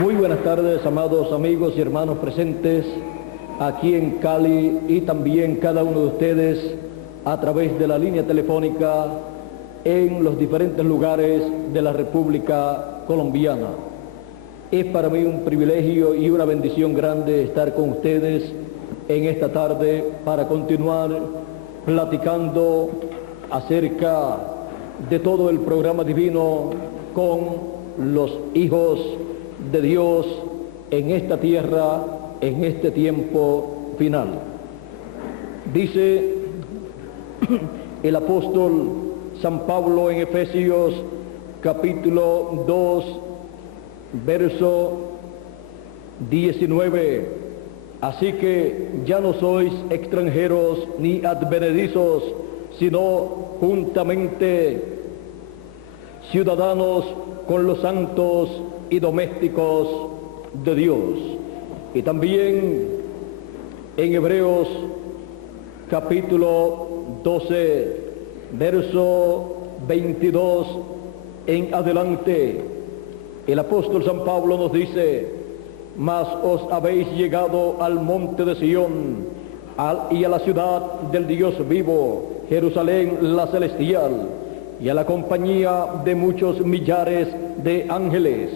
Muy buenas tardes, amados amigos y hermanos presentes aquí en Cali y también cada uno de ustedes a través de la línea telefónica en los diferentes lugares de la República Colombiana. Es para mí un privilegio y una bendición grande estar con ustedes en esta tarde para continuar platicando acerca de todo el programa divino con los hijos de Dios en esta tierra, en este tiempo final. Dice el apóstol San Pablo en Efesios capítulo 2, verso 19, así que ya no sois extranjeros ni advenedizos, sino juntamente ciudadanos con los santos y domésticos de Dios. Y también en Hebreos capítulo 12, verso 22 en adelante, el apóstol San Pablo nos dice: mas os habéis llegado al monte de Sión y a la ciudad del Dios vivo, Jerusalén la celestial, y a la compañía de muchos millares de ángeles,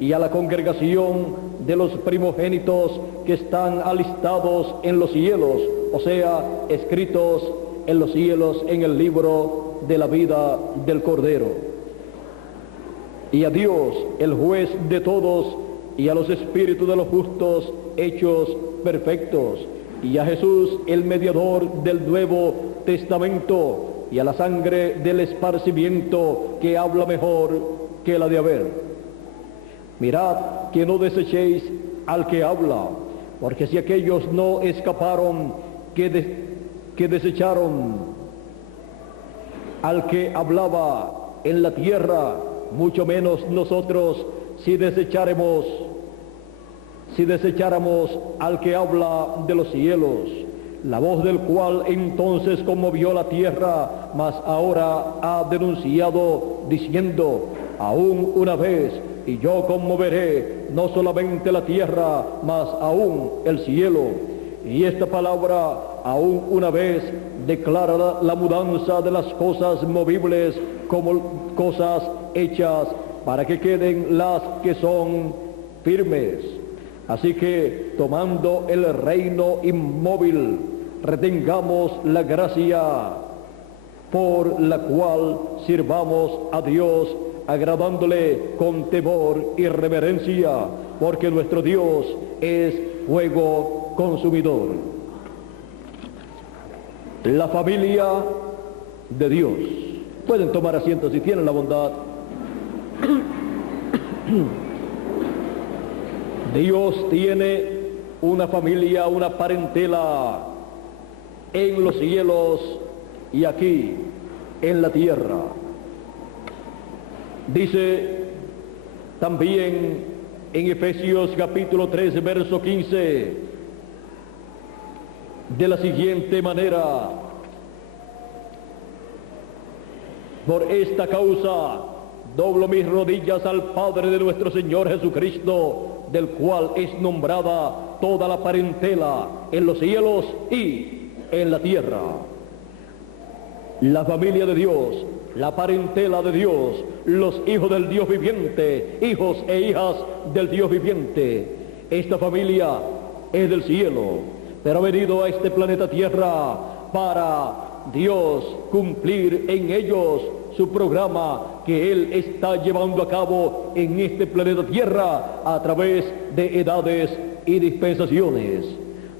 y a la congregación de los primogénitos que están alistados en los cielos, o sea, escritos en los cielos en el libro de la vida del Cordero. Y a Dios, el juez de todos, y a los espíritus de los justos hechos perfectos, y a Jesús, el mediador del Nuevo Testamento, y a la sangre del esparcimiento que habla mejor que la de Abel. Mirad que no desechéis al que habla, porque si aquellos no escaparon que desecharon al que hablaba en la tierra, mucho menos nosotros si desecháramos al que habla de los cielos, la voz del cual entonces conmovió la tierra, mas ahora ha denunciado diciendo: aún una vez, y yo conmoveré no solamente la tierra, mas aún el cielo. Y esta palabra, aún una vez, declara la mudanza de las cosas movibles como cosas hechas, para que queden las que son firmes. Así que, tomando el reino inmóvil, retengamos la gracia por la cual sirvamos a Dios, agradándole con temor y reverencia, porque nuestro Dios es fuego consumidor. La familia de Dios. Pueden tomar asiento si tienen la bondad. Dios tiene una familia, una parentela en los cielos y aquí en la tierra. Dice también en Efesios capítulo 3, verso 15, de la siguiente manera: por esta causa doblo mis rodillas al Padre de nuestro Señor Jesucristo, del cual es nombrada toda la parentela en los cielos y en la tierra. La familia de Dios, la parentela de Dios, los hijos del Dios viviente, hijos e hijas del Dios viviente. Esta familia es del cielo, pero ha venido a este planeta Tierra para Dios cumplir en ellos su programa que Él está llevando a cabo en este planeta Tierra a través de edades y dispensaciones.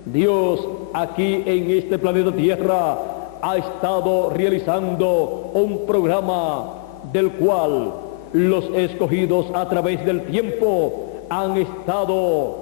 Dios aquí en este planeta Tierra ha estado realizando un programa del cual los escogidos a través del tiempo han estado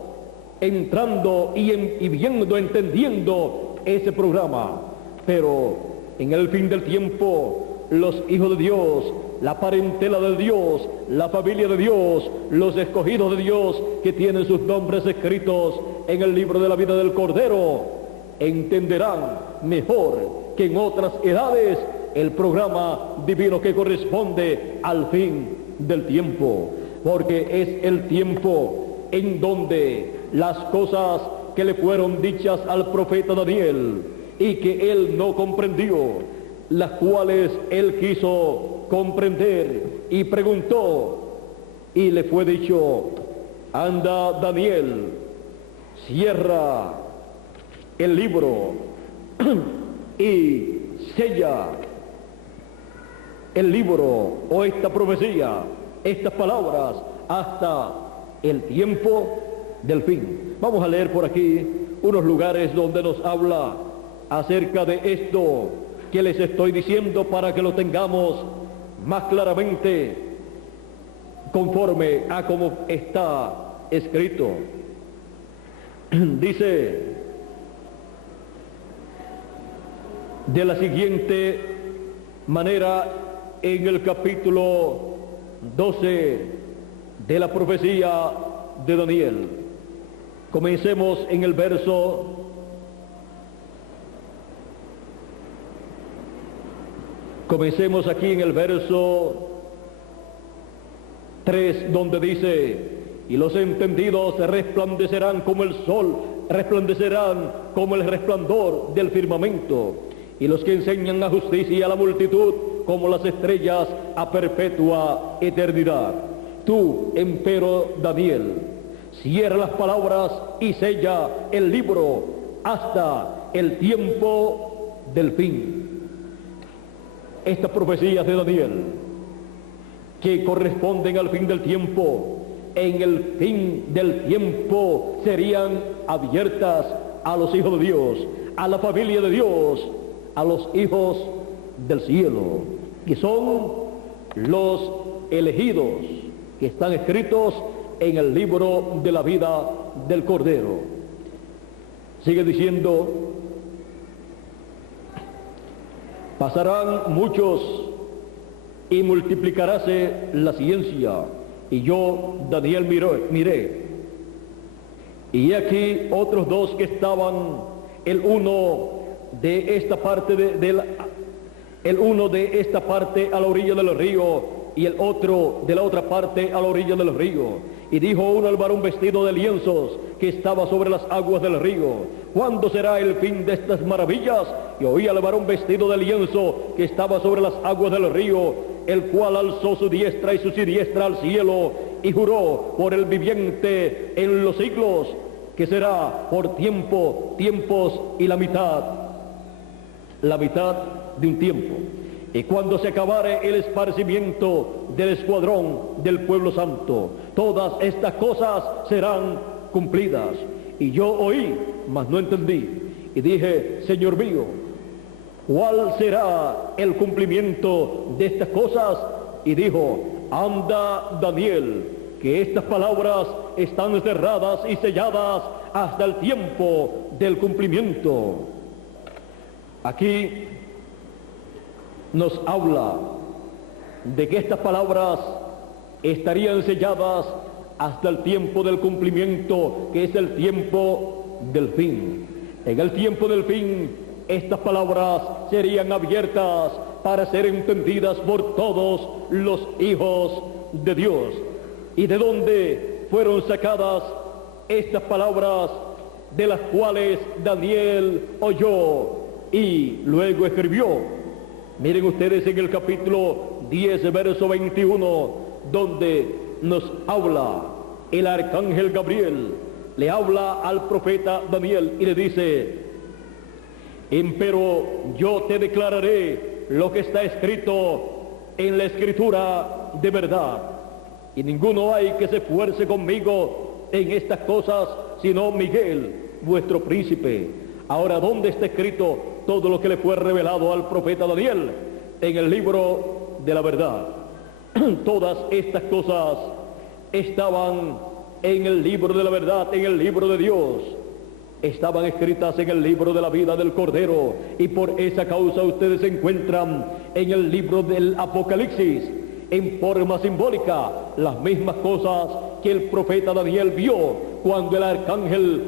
entrando y viendo, entendiendo ese programa. Pero en el fin del tiempo, los hijos de Dios, la parentela de Dios, la familia de Dios, los escogidos de Dios que tienen sus nombres escritos en el libro de la vida del Cordero, entenderán mejor que en otras edades el programa divino que corresponde al fin del tiempo, porque es el tiempo en donde las cosas que le fueron dichas al profeta Daniel y que él no comprendió, las cuales él quiso comprender y preguntó, y le fue dicho: anda, Daniel, cierra el libro y sella el libro o esta profecía, estas palabras, hasta el tiempo del fin. Vamos a leer por aquí unos lugares donde nos habla acerca de esto que les estoy diciendo, para que lo tengamos más claramente conforme a como está escrito. Dice de la siguiente manera en el capítulo 12 de la profecía de Daniel. Comencemos en el verso 3, donde dice: y los entendidos resplandecerán como el sol, resplandecerán como el resplandor del firmamento, y los que enseñan la justicia a la multitud como las estrellas a perpetua eternidad. Tú, empero Daniel, cierra las palabras y sella el libro hasta el tiempo del fin. Estas profecías de Daniel, que corresponden al fin del tiempo, en el fin del tiempo serían abiertas a los hijos de Dios, a la familia de Dios, a los hijos del cielo, que son los elegidos, que están escritos en el libro de la vida del Cordero. Sigue diciendo: pasarán muchos y multiplicaráse la ciencia. Y yo, Daniel, miré, y he aquí otros dos que estaban, el uno de esta parte el uno de esta parte a la orilla del río, y el otro de la otra parte a la orilla del río. Y dijo uno al varón vestido de lienzos que estaba sobre las aguas del río: ¿cuándo será el fin de estas maravillas? Y oí al varón vestido de lienzo que estaba sobre las aguas del río, el cual alzó su diestra y su siniestra al cielo, y juró por el viviente en los siglos, que será por tiempos y la mitad de un tiempo. Y cuando se acabare el esparcimiento del escuadrón del pueblo santo, todas estas cosas serán cumplidas. Y yo oí, mas no entendí, y dije: Señor mío, ¿cuál será el cumplimiento de estas cosas? Y dijo: anda, Daniel, que estas palabras están cerradas y selladas hasta el tiempo del cumplimiento. Aquí nos habla de que estas palabras estarían selladas hasta el tiempo del cumplimiento, que es el tiempo del fin. En el tiempo del fin, estas palabras serían abiertas para ser entendidas por todos los hijos de Dios. ¿Y de dónde fueron sacadas estas palabras, de las cuales Daniel oyó y luego escribió? Miren ustedes en el capítulo 10, verso 21, donde nos habla el arcángel Gabriel, le habla al profeta Daniel y le dice: empero yo te declararé lo que está escrito en la escritura de verdad, y ninguno hay que se esfuerce conmigo en estas cosas, sino Miguel, vuestro príncipe. Ahora, ¿dónde está escrito todo lo que le fue revelado al profeta Daniel? En el libro de la verdad. Todas estas cosas estaban en el libro de la verdad, en el libro de Dios. Estaban escritas en el libro de la vida del Cordero, y por esa causa ustedes se encuentran en el libro del Apocalipsis, en forma simbólica, las mismas cosas que el profeta Daniel vio cuando el arcángel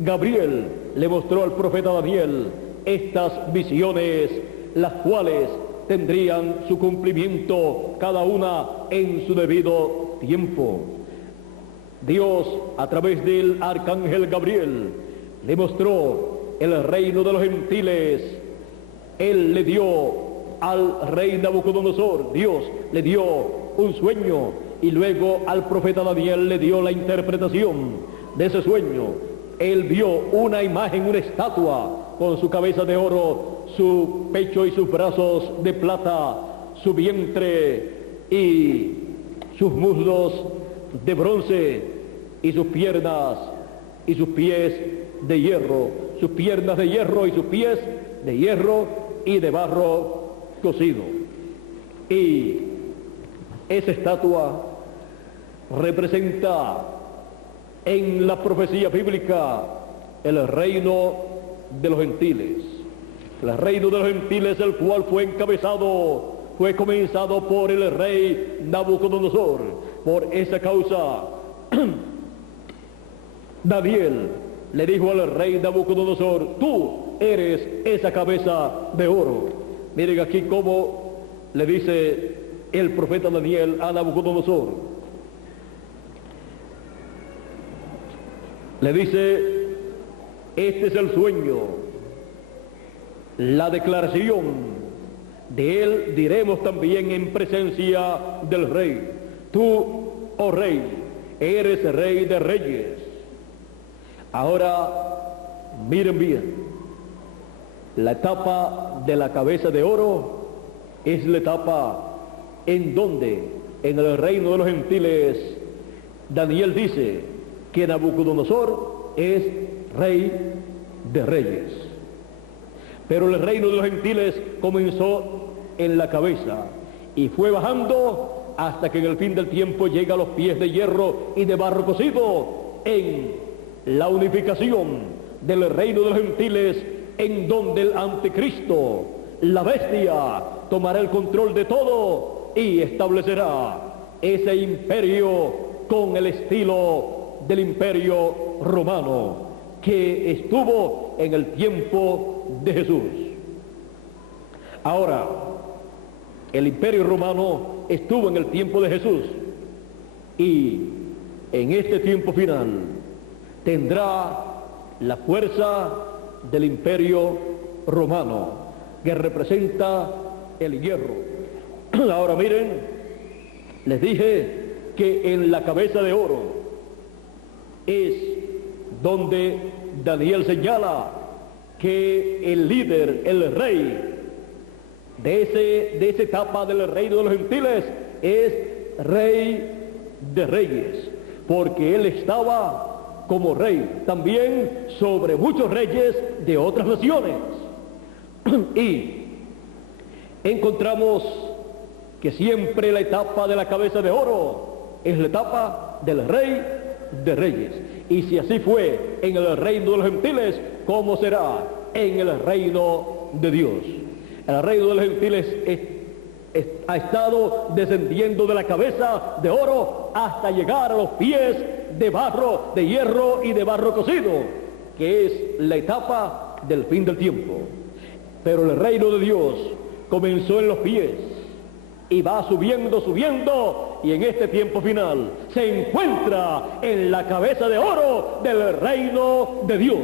Gabriel le mostró al profeta Daniel estas visiones, las cuales tendrían su cumplimiento cada una en su debido tiempo. Dios, a través del arcángel Gabriel, le mostró el reino de los gentiles. Él le dio al rey Nabucodonosor, Dios le dio un sueño, y luego al profeta Daniel le dio la interpretación de ese sueño. Él vio una imagen, una estatua, con su cabeza de oro, su pecho y sus brazos de plata, su vientre y sus muslos de bronce, y sus piernas y sus pies de hierro, sus piernas de hierro y sus pies de hierro y de barro cocido. Y esa estatua representa en la profecía bíblica el reino de los gentiles. El reino de los gentiles, el cual fue comenzado por el rey Nabucodonosor. Por esa causa, Daniel le dijo al rey Nabucodonosor: tú eres esa cabeza de oro. Miren aquí cómo le dice el profeta Daniel a Nabucodonosor. Le dice: este es el sueño, la declaración de él diremos también en presencia del rey. Tú, oh rey, eres rey de reyes. Ahora, miren bien, la etapa de la cabeza de oro es la etapa en donde, en el reino de los gentiles, Daniel dice que Nabucodonosor es rey de reyes. Pero el reino de los gentiles comenzó en la cabeza y fue bajando hasta que en el fin del tiempo llega a los pies de hierro y de barro cocido, en la unificación del reino de los gentiles, en donde el anticristo, la bestia, tomará el control de todo y establecerá ese imperio con el estilo del imperio romano que estuvo en el tiempo de Jesús. Ahora, el imperio romano estuvo en el tiempo de Jesús, y en este tiempo final tendrá la fuerza del imperio romano, que representa el hierro. Ahora miren, les dije que en la cabeza de oro es donde Daniel señala que el líder, el rey de esa etapa del reino de los gentiles es rey de reyes, porque él estaba como rey también sobre muchos reyes de otras naciones. Y encontramos que siempre la etapa de la cabeza de oro es la etapa del rey de reyes. Y si así fue en el reino de los gentiles, ¿cómo será en el reino de Dios? El reino de los gentiles ha estado descendiendo de la cabeza de oro hasta llegar a los pies de barro, de hierro y de barro cocido, que es la etapa del fin del tiempo. Pero el reino de Dios comenzó en los pies y va subiendo, subiendo, y en este tiempo final se encuentra en la cabeza de oro del reino de Dios,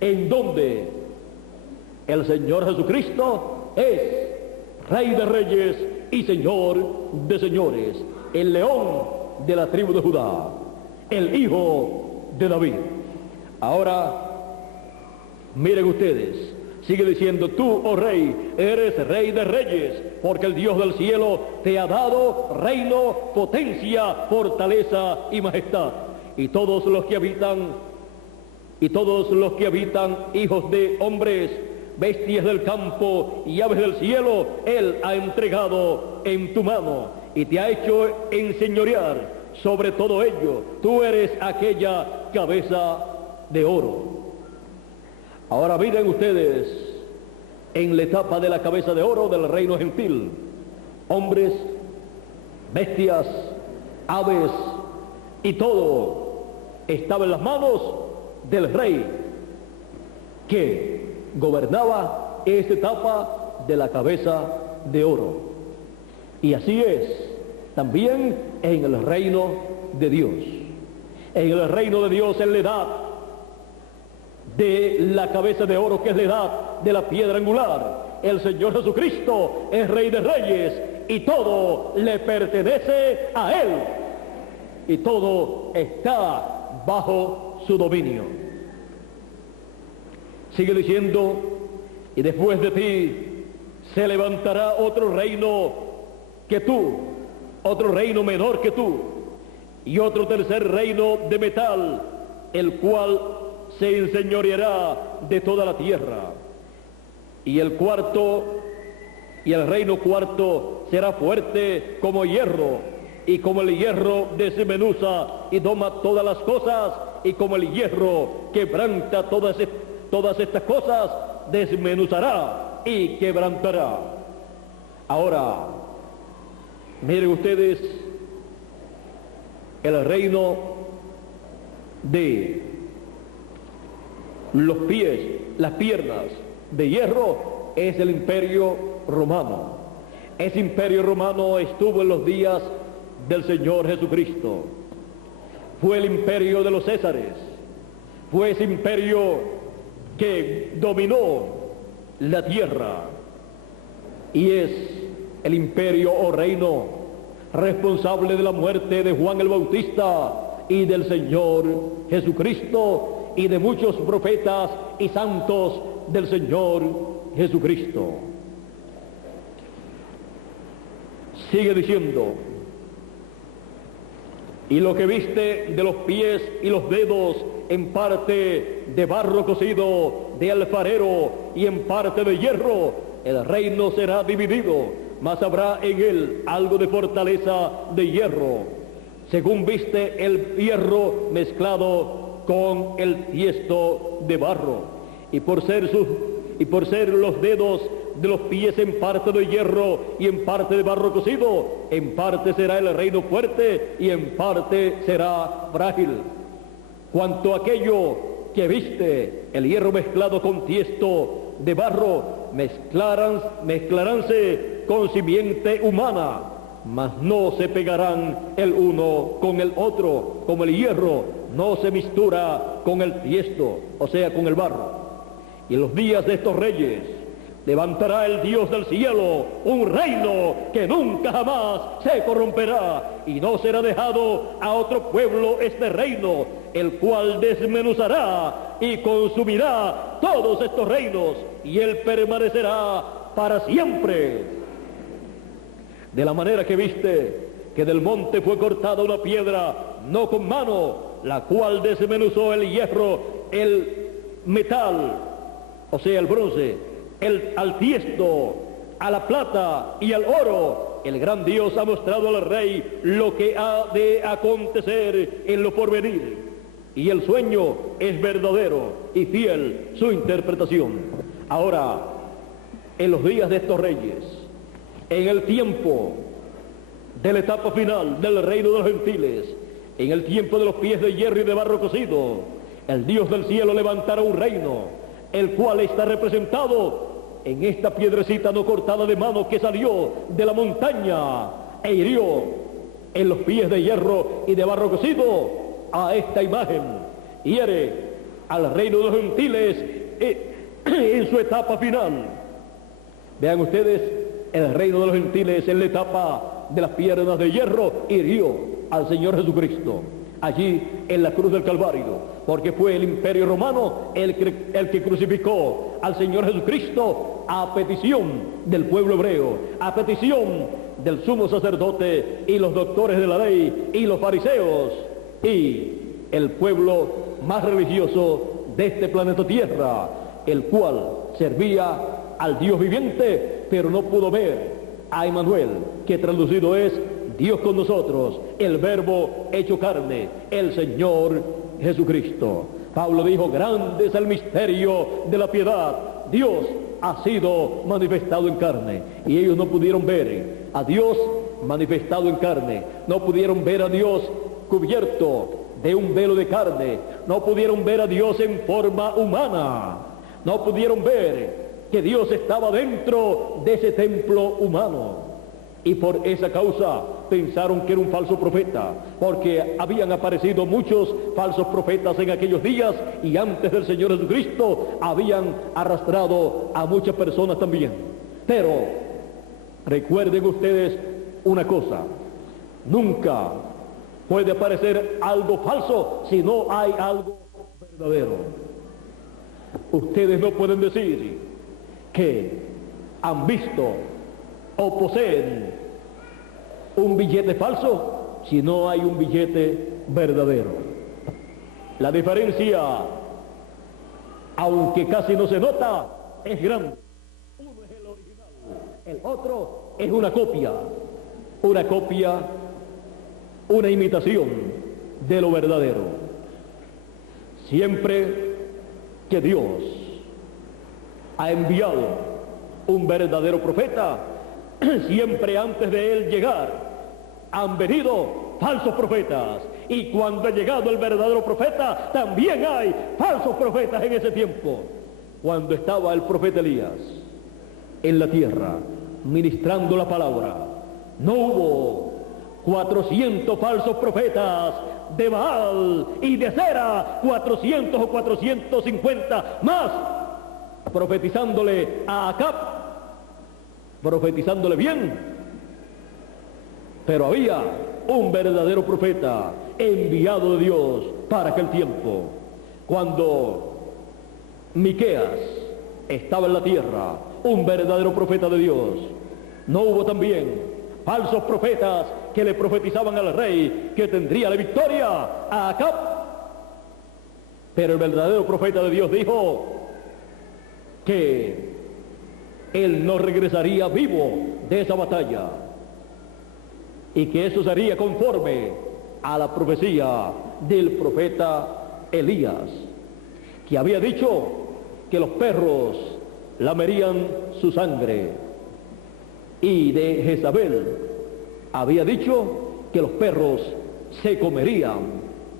en donde el Señor Jesucristo es Rey de Reyes y Señor de Señores, el León de la tribu de Judá, el Hijo de David. Ahora, miren ustedes, sigue diciendo: tú, oh Rey, eres Rey de Reyes, porque el Dios del cielo te ha dado reino, potencia, fortaleza y majestad. Y todos los que habitan, hijos de hombres, bestias del campo y aves del cielo, Él ha entregado en tu mano y te ha hecho enseñorear sobre todo ello. Tú eres aquella cabeza de oro. Ahora miren ustedes, en la etapa de la cabeza de oro del reino gentil, hombres, bestias, aves y todo estaba en las manos del rey que gobernaba esta etapa de la cabeza de oro. Y así es también en el reino de Dios. En el reino de Dios, en la edad de la cabeza de oro, que es la edad de la piedra angular, el Señor Jesucristo es Rey de Reyes y todo le pertenece a Él y todo está bajo su dominio. Sigue diciendo: y después de ti se levantará otro reino que tú, otro reino menor que tú, y otro tercer reino de metal, el cual se enseñoreará de toda la tierra. Y el reino cuarto será fuerte como hierro, y como el hierro desmenuza y doma todas las cosas, y como el hierro quebranta todas estas cosas, desmenuzará y quebrantará. Ahora, miren ustedes, el reino de los pies, las piernas de hierro, es el imperio romano. Ese imperio romano estuvo en los días del Señor Jesucristo. Fue el imperio de los Césares. Fue ese imperio que dominó la tierra. Y es el imperio o reino responsable de la muerte de Juan el Bautista y del Señor Jesucristo y de muchos profetas y santos del Señor Jesucristo. Sigue diciendo: y lo que viste de los pies y los dedos, en parte de barro cocido de alfarero y en parte de hierro, el reino será dividido, mas habrá en él algo de fortaleza de hierro, según viste el hierro mezclado con el tiesto de barro, y por ser los dedos de los pies en parte de hierro y en parte de barro cocido, en parte será el reino fuerte y en parte será frágil. Cuanto a aquello que viste, el hierro mezclado con tiesto de barro, mezclaránse con simiente humana, mas no se pegarán el uno con el otro, como el hierro no se mistura con el tiesto, o sea, con el barro. Y en los días de estos reyes levantará el Dios del cielo un reino que nunca jamás se corromperá, y no será dejado a otro pueblo este reino, el cual desmenuzará y consumirá todos estos reinos, y él permanecerá para siempre. De la manera que viste que del monte fue cortada una piedra, no con mano, la cual desmenuzó el hierro, el metal, o sea, el bronce, al tiesto, a la plata y al oro, el gran Dios ha mostrado al rey lo que ha de acontecer en lo porvenir, y el sueño es verdadero y fiel su interpretación. Ahora, en los días de estos reyes, en el tiempo de la etapa final del reino de los gentiles, en el tiempo de los pies de hierro y de barro cocido, el Dios del cielo levantará un reino, el cual está representado en esta piedrecita no cortada de mano que salió de la montaña e hirió en los pies de hierro y de barro cocido a esta imagen. Hiere al reino de los gentiles en su etapa final. Vean ustedes, el reino de los gentiles en la etapa de las piernas de hierro hirió al Señor Jesucristo allí en la cruz del Calvario, porque fue el imperio romano el que crucificó al Señor Jesucristo a petición del pueblo hebreo, a petición del sumo sacerdote y los doctores de la ley y los fariseos y el pueblo más religioso de este planeta Tierra, el cual servía al Dios viviente, pero no pudo ver a Emmanuel, que traducido es Dios con nosotros, el verbo hecho carne, el Señor Jesucristo. Pablo dijo: grande es el misterio de la piedad, Dios ha sido manifestado en carne. Y ellos no pudieron ver a Dios manifestado en carne, no pudieron ver a Dios cubierto de un velo de carne, no pudieron ver a Dios en forma humana, no pudieron ver que Dios estaba dentro de ese templo humano. Y por esa causa pensaron que era un falso profeta, porque habían aparecido muchos falsos profetas en aquellos días, y antes del Señor Jesucristo habían arrastrado a muchas personas también. Pero recuerden ustedes una cosa: nunca puede aparecer algo falso si no hay algo verdadero. Ustedes no pueden decir que han visto o poseen un billete falso si no hay un billete verdadero. La diferencia, aunque casi no se nota, es grande. Uno es el original, el otro es una copia, una imitación de lo verdadero. Siempre que Dios ha enviado un verdadero profeta, siempre antes de él llegar han venido falsos profetas, y cuando ha llegado el verdadero profeta también hay falsos profetas. En ese tiempo, cuando estaba el profeta Elías en la tierra ministrando la palabra, no hubo 400 falsos profetas de Baal y de Acera, 400 o 450 más, profetizándole a Acab, profetizándole bien. Pero había un verdadero profeta enviado de Dios para aquel tiempo. Cuando Miqueas estaba en la tierra, un verdadero profeta de Dios, no hubo también falsos profetas que le profetizaban al rey que tendría la victoria a Acab. Pero el verdadero profeta de Dios dijo que él no regresaría vivo de esa batalla, y que eso sería conforme a la profecía del profeta Elías, que había dicho que los perros lamerían su sangre, y de Jezabel había dicho que los perros se comerían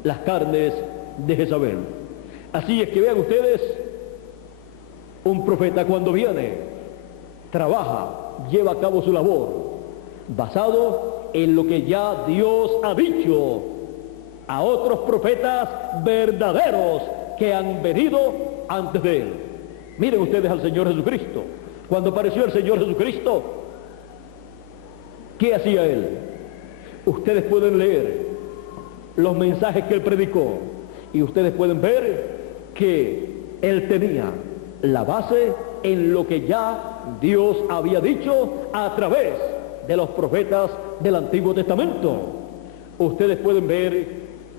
las carnes de Jezabel. Así es que vean ustedes, un profeta cuando viene, trabaja, lleva a cabo su labor basado en lo que ya Dios ha dicho a otros profetas verdaderos que han venido antes de él. Miren ustedes al Señor Jesucristo. Cuando apareció el Señor Jesucristo, ¿qué hacía él? Ustedes pueden leer los mensajes que él predicó, y ustedes pueden ver que él tenía la base en lo que ya Dios había dicho a través de los profetas del Antiguo Testamento. Ustedes pueden ver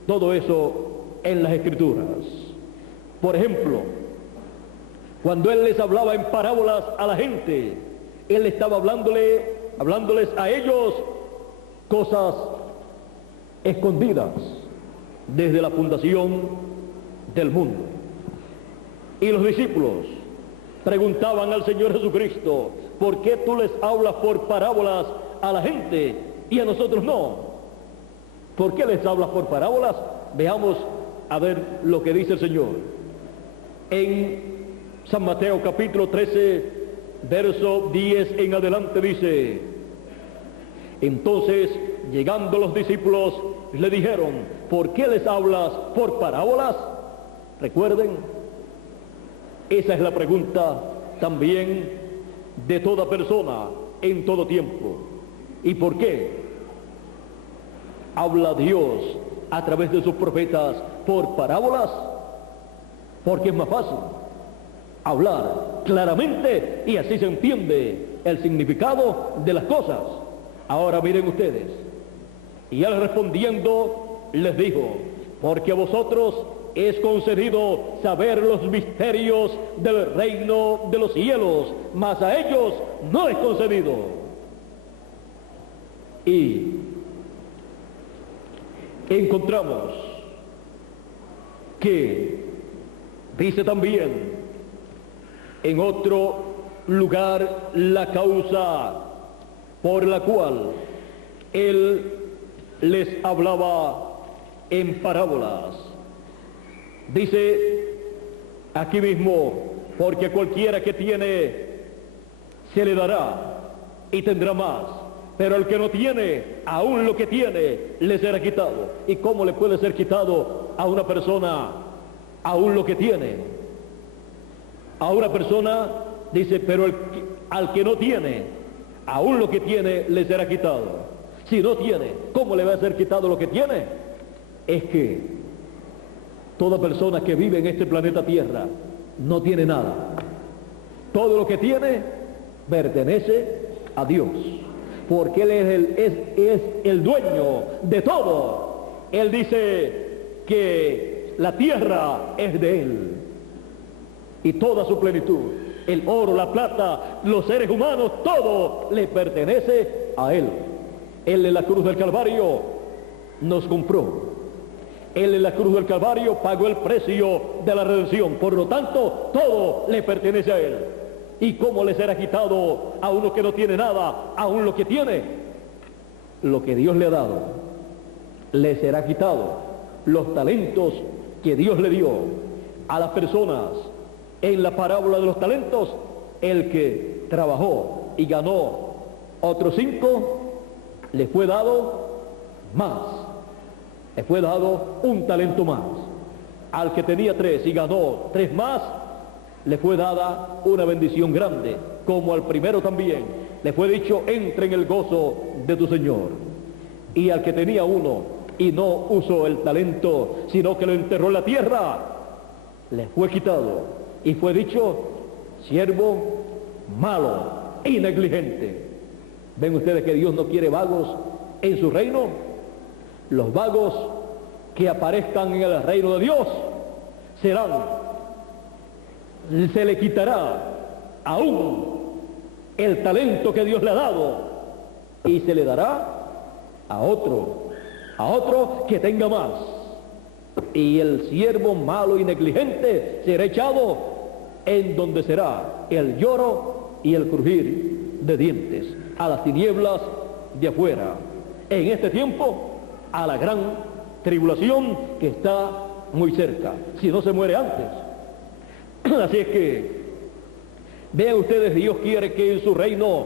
todo eso en las Escrituras. Por ejemplo, cuando él les hablaba en parábolas a la gente, él estaba hablándoles a ellos cosas escondidas desde la fundación del mundo. Y los discípulos preguntaban al Señor Jesucristo: ¿por qué tú les hablas por parábolas a la gente y a nosotros no? ¿Por qué les hablas por parábolas? Veamos a ver lo que dice el Señor. En San Mateo capítulo 13, verso 10 en adelante dice: entonces, llegando los discípulos, le dijeron: ¿por qué les hablas por parábolas? Recuerden, esa es la pregunta también de toda persona en todo tiempo. ¿Y por qué habla Dios a través de sus profetas por parábolas? Porque es más fácil hablar claramente y así se entiende el significado de las cosas. Ahora miren ustedes, y él respondiendo les dijo: porque a vosotros es concedido saber los misterios del reino de los cielos, mas a ellos no es concedido. Y encontramos que dice también en otro lugar la causa por la cual él les hablaba en parábolas. Dice aquí mismo: porque cualquiera que tiene se le dará y tendrá más, pero el que no tiene, aún lo que tiene, le será quitado. ¿Y cómo le puede ser quitado a una persona aún lo que tiene? A una persona, dice, pero al que no tiene, aún lo que tiene, le será quitado. Si no tiene, ¿cómo le va a ser quitado lo que tiene? Es que toda persona que vive en este planeta Tierra no tiene nada. Todo lo que tiene pertenece a Dios, porque Él es el dueño de todo. Él dice que la tierra es de Él y toda su plenitud, el oro, la plata, los seres humanos, todo le pertenece a Él. Él en la cruz del Calvario nos compró. Él en la cruz del Calvario pagó el precio de la redención. Por lo tanto, todo le pertenece a Él. ¿Y cómo le será quitado a uno que no tiene nada, aún lo que tiene? Lo que Dios le ha dado, le será quitado. Los talentos que Dios le dio a las personas en la parábola de los talentos, el que trabajó y ganó otros 5, le fue dado más. Le fue dado un talento más. Al que tenía 3 y ganó 3 más, le fue dada una bendición grande, como al primero también. Le fue dicho, entra en el gozo de tu Señor. Y al que tenía 1 y no usó el talento, sino que lo enterró en la tierra, le fue quitado. Y fue dicho, siervo malo y negligente. ¿Ven ustedes que Dios no quiere vagos en su reino? Los vagos que aparezcan en el reino de Dios se le quitará aún el talento que Dios le ha dado y se le dará a otro que tenga más. Y el siervo malo y negligente será echado en donde será el lloro y el crujir de dientes, a las tinieblas de afuera. En este tiempo, a la gran tribulación que está muy cerca, si no se muere antes. Así es que, vean ustedes, Dios quiere que en su reino,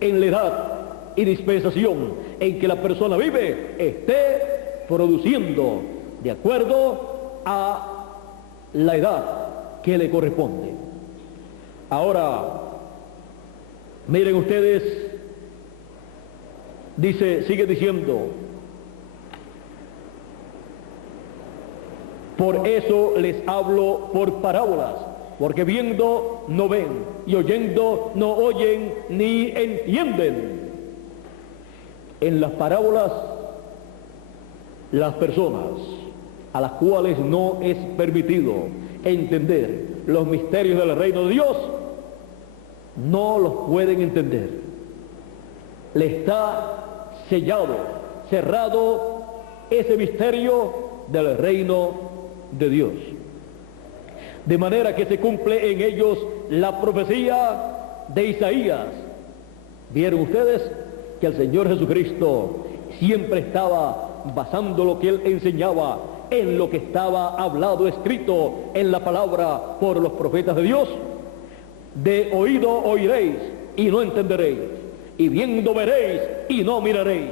en la edad y dispensación en que la persona vive, esté produciendo de acuerdo a la edad que le corresponde. Ahora, miren ustedes, sigue diciendo, por eso les hablo por parábolas, porque viendo no ven, y oyendo no oyen ni entienden. En las parábolas, las personas a las cuales no es permitido entender los misterios del reino de Dios, no los pueden entender. Le está cerrado ese misterio del reino de Dios. De manera que se cumple en ellos la profecía de Isaías. ¿Vieron ustedes que el Señor Jesucristo siempre estaba basando lo que Él enseñaba en lo que estaba hablado, escrito en la palabra por los profetas de Dios? De oído oiréis y no entenderéis, y viendo veréis y no miraréis,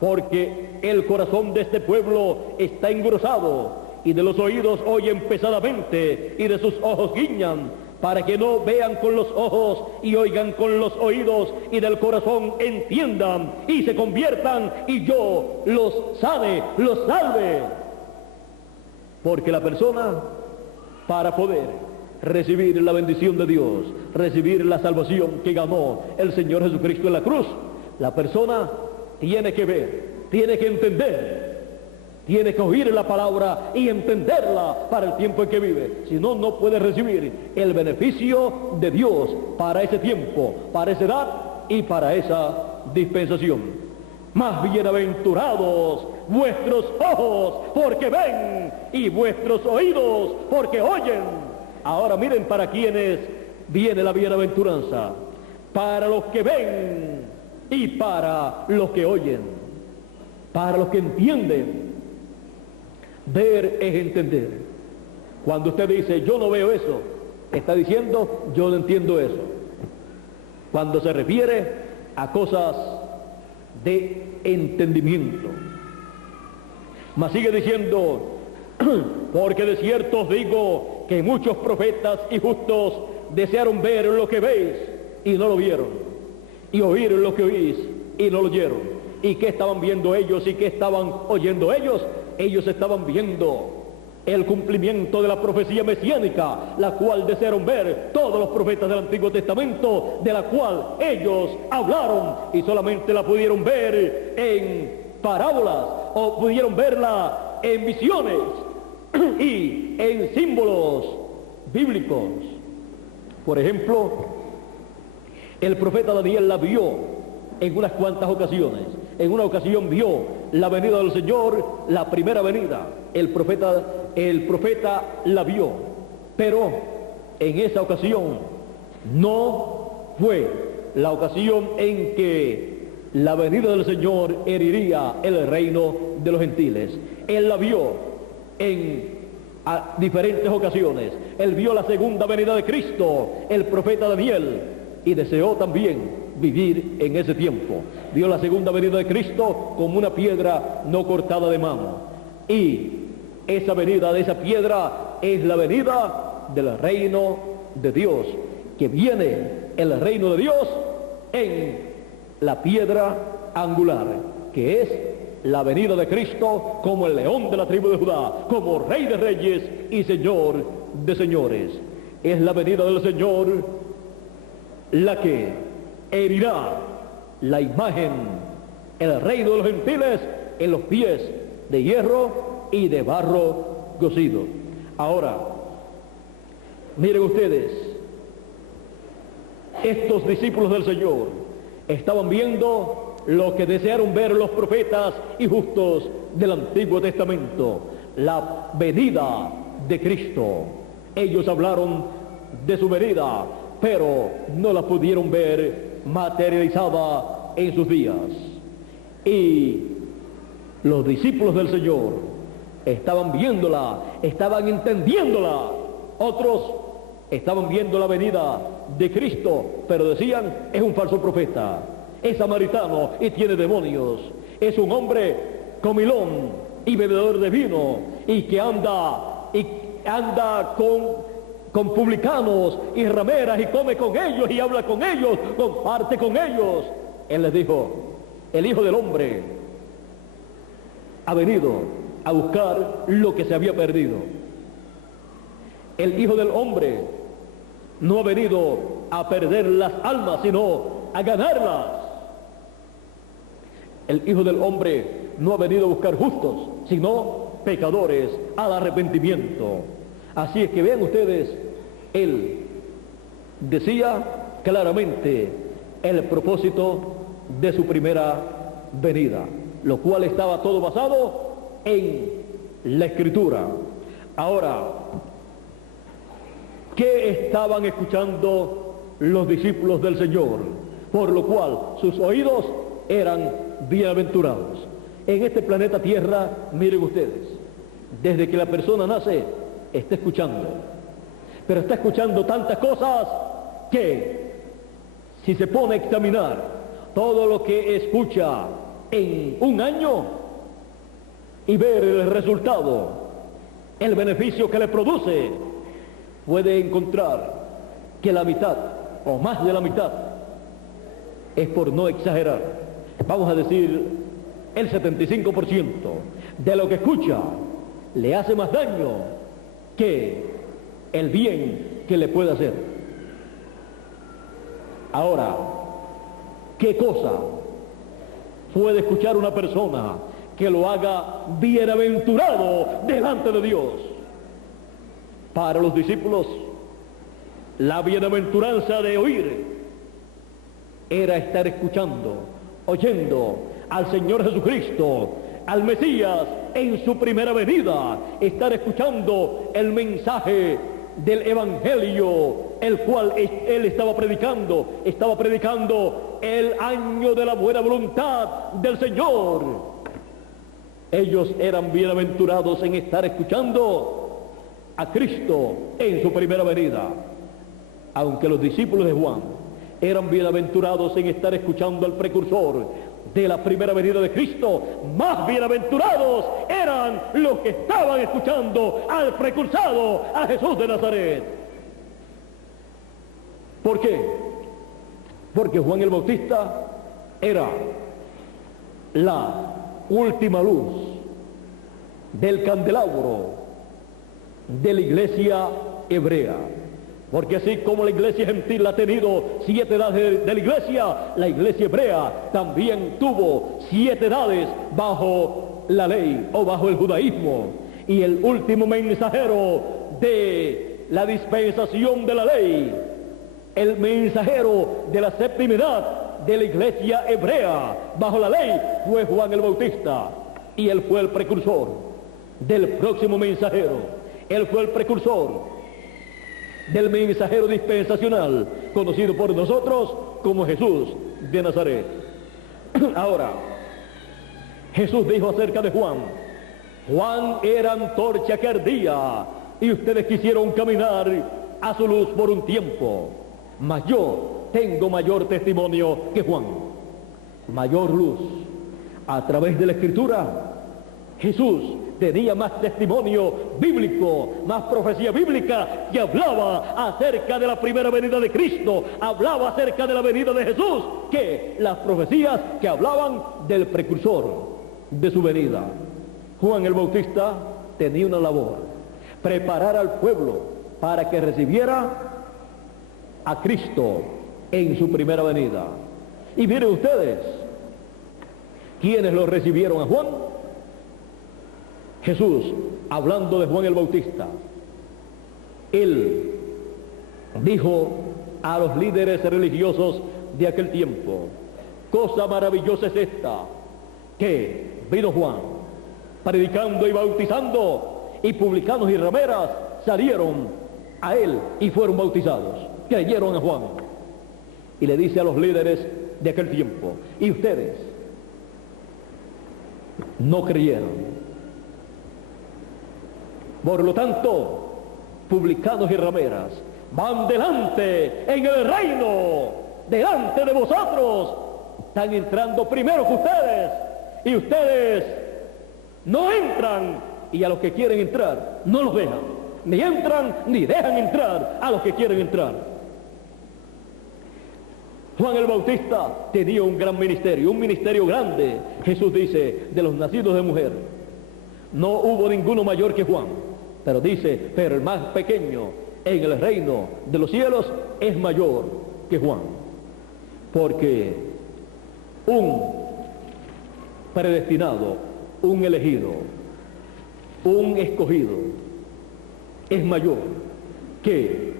porque el corazón de este pueblo está engrosado, y de los oídos oyen pesadamente, y de sus ojos guiñan, para que no vean con los ojos y oigan con los oídos, y del corazón entiendan y se conviertan, y yo los salve. Porque la persona, para poder recibir la bendición de Dios, recibir la salvación que ganó el Señor Jesucristo en la cruz, la persona tiene que ver, tiene que entender, tiene que oír la palabra y entenderla para el tiempo en que vive. Si no, no puede recibir el beneficio de Dios para ese tiempo, para esa edad y para esa dispensación. Más bienaventurados vuestros ojos porque ven y vuestros oídos porque oyen. Ahora miren para quienes viene la bienaventuranza: para los que ven y para los que oyen, para los que entienden. Ver es entender. Cuando usted dice yo no veo eso, está diciendo yo no entiendo eso. Cuando se refiere a cosas de entendimiento. Mas sigue diciendo, porque de cierto os digo que muchos profetas y justos desearon ver lo que veis y no lo vieron, y oír lo que oís y no lo oyeron. ¿Y qué estaban viendo ellos y qué estaban oyendo ellos? Ellos estaban viendo el cumplimiento de la profecía mesiánica, la cual desearon ver todos los profetas del Antiguo Testamento, de la cual ellos hablaron y solamente la pudieron ver en parábolas o pudieron verla en visiones y en símbolos bíblicos. Por ejemplo, el profeta Daniel la vio en unas cuantas ocasiones. En una ocasión vio la venida del Señor, la primera venida. El profeta la vio, pero en esa ocasión no fue la ocasión en que la venida del Señor heriría el reino de los gentiles. Él la vio en diferentes ocasiones. Él vio la segunda venida de Cristo, el profeta Daniel, y deseó también vivir en ese tiempo. Vio la segunda venida de Cristo como una piedra no cortada de mano. Y esa venida de esa piedra es la venida del reino de Dios, que viene el reino de Dios en la piedra angular, que es la venida de Cristo como el león de la tribu de Judá, como Rey de reyes y Señor de señores. Es la venida del Señor la que herirá la imagen, el reino de los gentiles, en los pies de hierro y de barro cocido. Ahora, miren ustedes, estos discípulos del Señor estaban viendo lo que desearon ver los profetas y justos del Antiguo Testamento, la venida de Cristo. Ellos hablaron de su venida, pero no la pudieron ver materializada en sus días. Y los discípulos del Señor estaban viéndola, estaban entendiéndola. Otros estaban viendo la venida de Cristo, pero decían, es un falso profeta, es samaritano y tiene demonios, es un hombre comilón y bebedor de vino, y que anda con publicanos y rameras, y come con ellos y habla con ellos, comparte con ellos. Él les dijo, el Hijo del Hombre ha venido a buscar lo que se había perdido. El Hijo del Hombre no ha venido a perder las almas, sino a ganarlas. El Hijo del Hombre no ha venido a buscar justos, sino pecadores al arrepentimiento. Así es que vean ustedes, él decía claramente el propósito de su primera venida, lo cual estaba todo basado en la Escritura. Ahora, ¿qué estaban escuchando los discípulos del Señor? Por lo cual sus oídos eran bienaventurados. En este planeta Tierra, miren ustedes, desde que la persona nace, está escuchando, pero está escuchando tantas cosas que, si se pone a examinar todo lo que escucha en un año y ver el resultado, el beneficio que le produce, puede encontrar que la mitad o más de la mitad, es, por no exagerar, vamos a decir el 75% de lo que escucha le hace más daño que el bien que le puede hacer. Ahora, ¿qué cosa puede escuchar una persona que lo haga bienaventurado delante de Dios? Para los discípulos, la bienaventuranza de oír era estar escuchando, oyendo al Señor Jesucristo, al Mesías en su primera venida, estar escuchando el mensaje del Evangelio, el cual él estaba predicando el año de la buena voluntad del Señor. Ellos eran bienaventurados en estar escuchando a Cristo en su primera venida. Aunque los discípulos de Juan eran bienaventurados en estar escuchando al precursor de la primera venida de Cristo, más bienaventurados eran los que estaban escuchando al precursado, a Jesús de Nazaret. ¿Por qué? Porque Juan el Bautista era la última luz del candelabro de la iglesia hebrea. Porque así como la iglesia gentil ha tenido 7 edades de la iglesia hebrea también tuvo 7 edades bajo la ley o bajo el judaísmo. Y el último mensajero de la dispensación de la ley, el mensajero de la 7ª edad de la iglesia hebrea bajo la ley, fue Juan el Bautista. Y él fue el precursor del próximo mensajero. Él fue el precursor del mensajero dispensacional, conocido por nosotros como Jesús de Nazaret. Ahora, Jesús dijo acerca de Juan: Juan era antorcha que ardía, y ustedes quisieron caminar a su luz por un tiempo, mas yo tengo mayor testimonio que Juan, mayor luz. A través de la Escritura, Jesús tenía más testimonio bíblico, más profecía bíblica, que hablaba acerca de la primera venida de Cristo, hablaba acerca de la venida de Jesús, que las profecías que hablaban del precursor de su venida. Juan el Bautista tenía una labor: preparar al pueblo para que recibiera a Cristo en su primera venida. Y miren ustedes, ¿quiénes lo recibieron a Juan? Jesús, hablando de Juan el Bautista, él dijo a los líderes religiosos de aquel tiempo: cosa maravillosa es esta, que vino Juan predicando y bautizando, y publicanos y rameras salieron a él y fueron bautizados, creyeron a Juan. Y le dice a los líderes de aquel tiempo: y ustedes no creyeron. Por lo tanto, publicanos y rameras van delante en el reino, delante de vosotros. Están entrando primero que ustedes, y ustedes no entran, y a los que quieren entrar no los dejan, ni entran ni dejan entrar a los que quieren entrar. Juan el Bautista tenía un gran ministerio, un ministerio grande. Jesús dice: de los nacidos de mujer no hubo ninguno mayor que Juan. Pero dice: pero el más pequeño en el reino de los cielos es mayor que Juan. Porque un predestinado, un elegido, un escogido es mayor que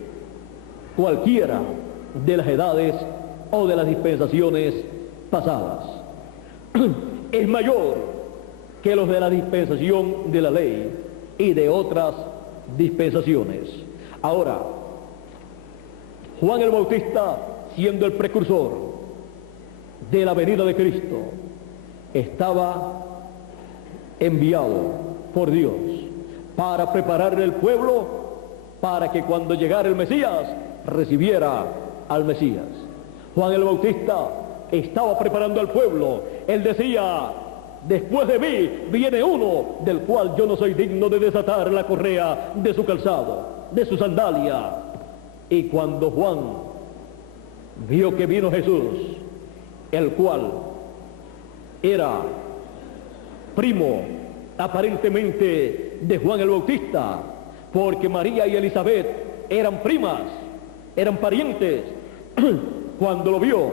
cualquiera de las edades o de las dispensaciones pasadas. Es mayor que los de la dispensación de la ley y de otras dispensaciones. Ahora, Juan el Bautista, siendo el precursor de la venida de Cristo, estaba enviado por Dios para preparar el pueblo para que cuando llegara el Mesías recibiera al Mesías. Juan el Bautista estaba preparando al pueblo. Él decía: después de mí viene uno del cual yo no soy digno de desatar la correa de su calzado, de su sandalia. Y cuando Juan vio que vino Jesús, el cual era primo aparentemente de Juan el Bautista, porque María y Elizabeth eran primas, eran parientes, cuando lo vio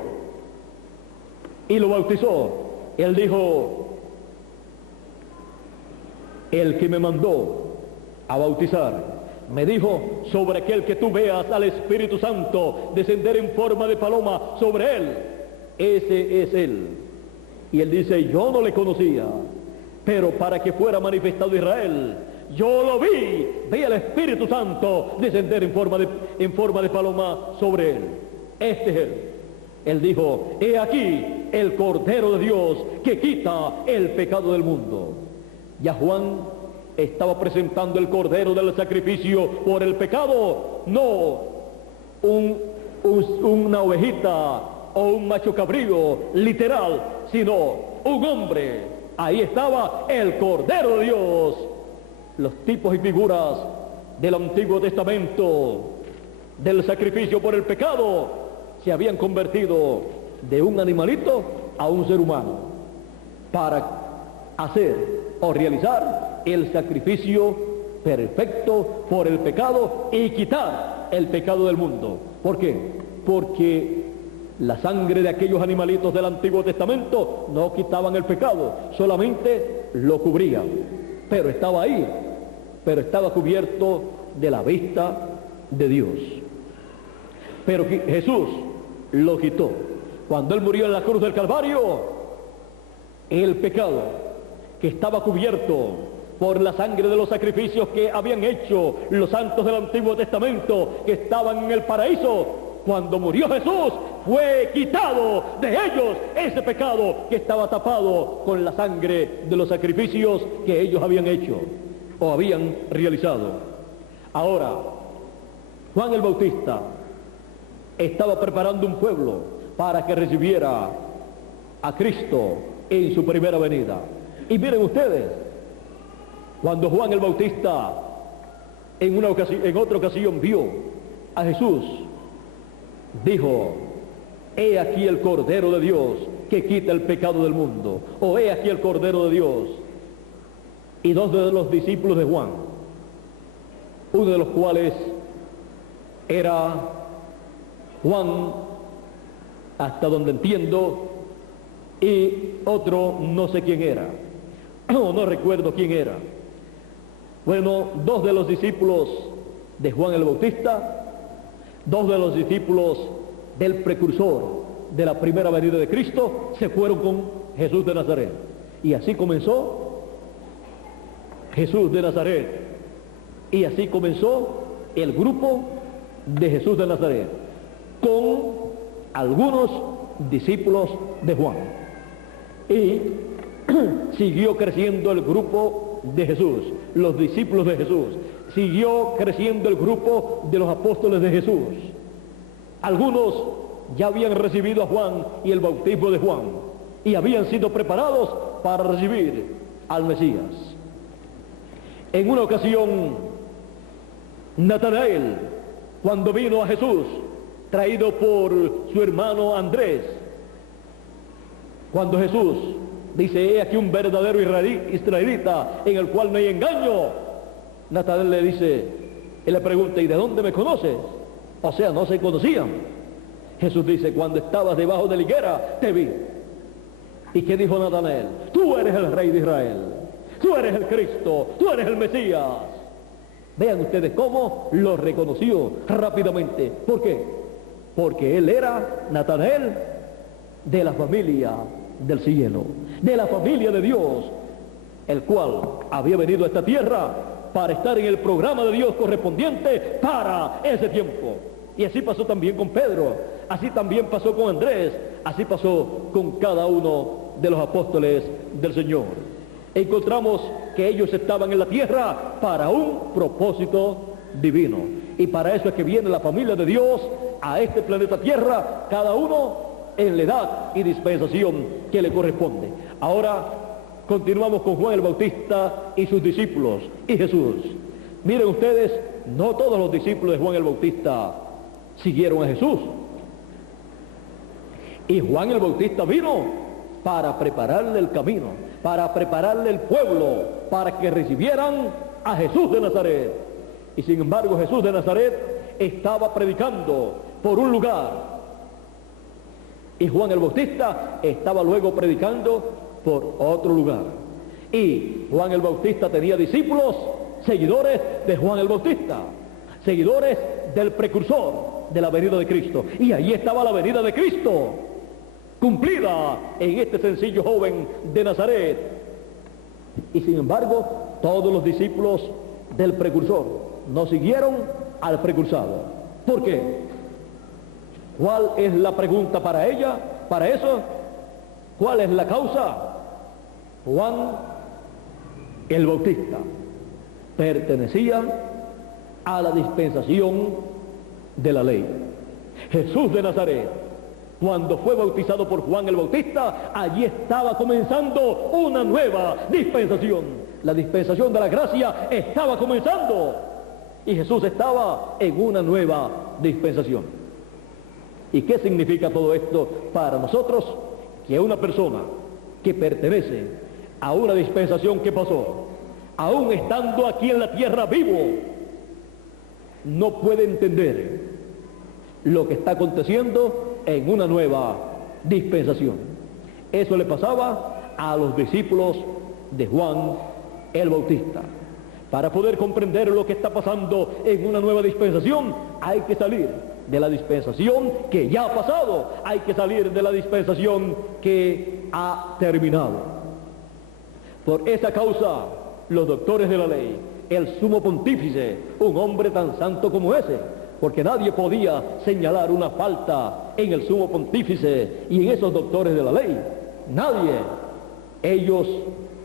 y lo bautizó, él dijo: el que me mandó a bautizar me dijo: sobre aquel que tú veas al Espíritu Santo descender en forma de paloma sobre él, ese es él. Y él dice: yo no le conocía, pero para que fuera manifestado Israel, yo lo vi al Espíritu Santo descender en forma de paloma sobre él. Este es él. Él dijo: he aquí el Cordero de Dios que quita el pecado del mundo. Ya Juan estaba presentando el Cordero del sacrificio por el pecado, no un una ovejita o un macho cabrío literal, sino un hombre. Ahí estaba el Cordero de Dios. Los tipos y figuras del Antiguo Testamento del sacrificio por el pecado se habían convertido de un animalito a un ser humano para hacer o realizar el sacrificio perfecto por el pecado y quitar el pecado del mundo. ¿Por qué? Porque la sangre de aquellos animalitos del Antiguo Testamento no quitaban el pecado, solamente lo cubrían, pero estaba ahí, pero estaba cubierto de la vista de Dios. Pero Jesús lo quitó. Cuando Él murió en la cruz del Calvario, el pecado que estaba cubierto por la sangre de los sacrificios que habían hecho los santos del Antiguo Testamento, que estaban en el paraíso, cuando murió Jesús, fue quitado de ellos ese pecado que estaba tapado con la sangre de los sacrificios que ellos habían hecho o habían realizado. Ahora, Juan el Bautista estaba preparando un pueblo para que recibiera a Cristo en su primera venida. Y miren ustedes, cuando Juan el Bautista en otra ocasión vio a Jesús, dijo: he aquí el Cordero de Dios que quita el pecado del mundo, o he aquí el Cordero de Dios. Y dos de los discípulos de Juan, uno de los cuales era Juan, hasta donde entiendo, y otro no sé quién era, no recuerdo quién era. Bueno, dos de los discípulos de Juan el Bautista, dos de los discípulos del precursor de la primera venida de Cristo, se fueron con Jesús de Nazaret. Y así comenzó Jesús de Nazaret. Y así comenzó el grupo de Jesús de Nazaret, con algunos discípulos de Juan. Y siguió creciendo el grupo de Jesús, los discípulos de Jesús. Siguió creciendo el grupo de los apóstoles de Jesús. Algunos ya habían recibido a Juan y el bautismo de Juan, y habían sido preparados para recibir al Mesías. En una ocasión, Natanael, cuando vino a Jesús, traído por su hermano Andrés, cuando Jesús dice: he aquí un verdadero israelita en el cual no hay engaño, Natanael le dice, él le pregunta: ¿y de dónde me conoces? O sea, no se conocían. Jesús dice: cuando estabas debajo de la higuera, te vi. ¿Y qué dijo Natanael? Tú eres el Rey de Israel, tú eres el Cristo, tú eres el Mesías. Vean ustedes cómo lo reconoció rápidamente. ¿Por qué? Porque él era Natanael de la familia del cielo, de la familia de Dios, el cual había venido a esta tierra para estar en el programa de Dios correspondiente para ese tiempo. Y así pasó también con Pedro, así también pasó con Andrés, así pasó con cada uno de los apóstoles del Señor. Encontramos que ellos estaban en la tierra para un propósito divino. Y para eso es que viene la familia de Dios a este planeta Tierra, cada uno en la edad y dispensación que le corresponde. Ahora continuamos con Juan el Bautista y sus discípulos y Jesús. Miren ustedes, no todos los discípulos de Juan el Bautista siguieron a Jesús. Y Juan el Bautista vino para prepararle el camino, para prepararle el pueblo, para que recibieran a Jesús de Nazaret. Y sin embargo, Jesús de Nazaret estaba predicando por un lugar, y Juan el Bautista estaba luego predicando por otro lugar. Y Juan el Bautista tenía discípulos, seguidores de Juan el Bautista, seguidores del precursor de la venida de Cristo. Y ahí estaba la venida de Cristo, cumplida en este sencillo joven de Nazaret. Y sin embargo, todos los discípulos del precursor no siguieron al precursado. ¿Por qué? ¿Cuál es la pregunta para ella? Para eso, ¿cuál es la causa? Juan el Bautista pertenecía a la dispensación de la ley. Jesús de Nazaret, cuando fue bautizado por Juan el Bautista, allí estaba comenzando una nueva dispensación. La dispensación de la gracia estaba comenzando y Jesús estaba en una nueva dispensación. ¿Y qué significa todo esto para nosotros? Que una persona que pertenece a una dispensación que pasó, aún estando aquí en la tierra vivo, no puede entender lo que está aconteciendo en una nueva dispensación. Eso le pasaba a los discípulos de Juan el Bautista. Para poder comprender lo que está pasando en una nueva dispensación, hay que salir de la dispensación que ya ha pasado, hay que salir de la dispensación que ha terminado. Por esa causa, los doctores de la ley, el sumo pontífice, un hombre tan santo como ese, porque nadie podía señalar una falta en el sumo pontífice y en esos doctores de la ley, nadie, ellos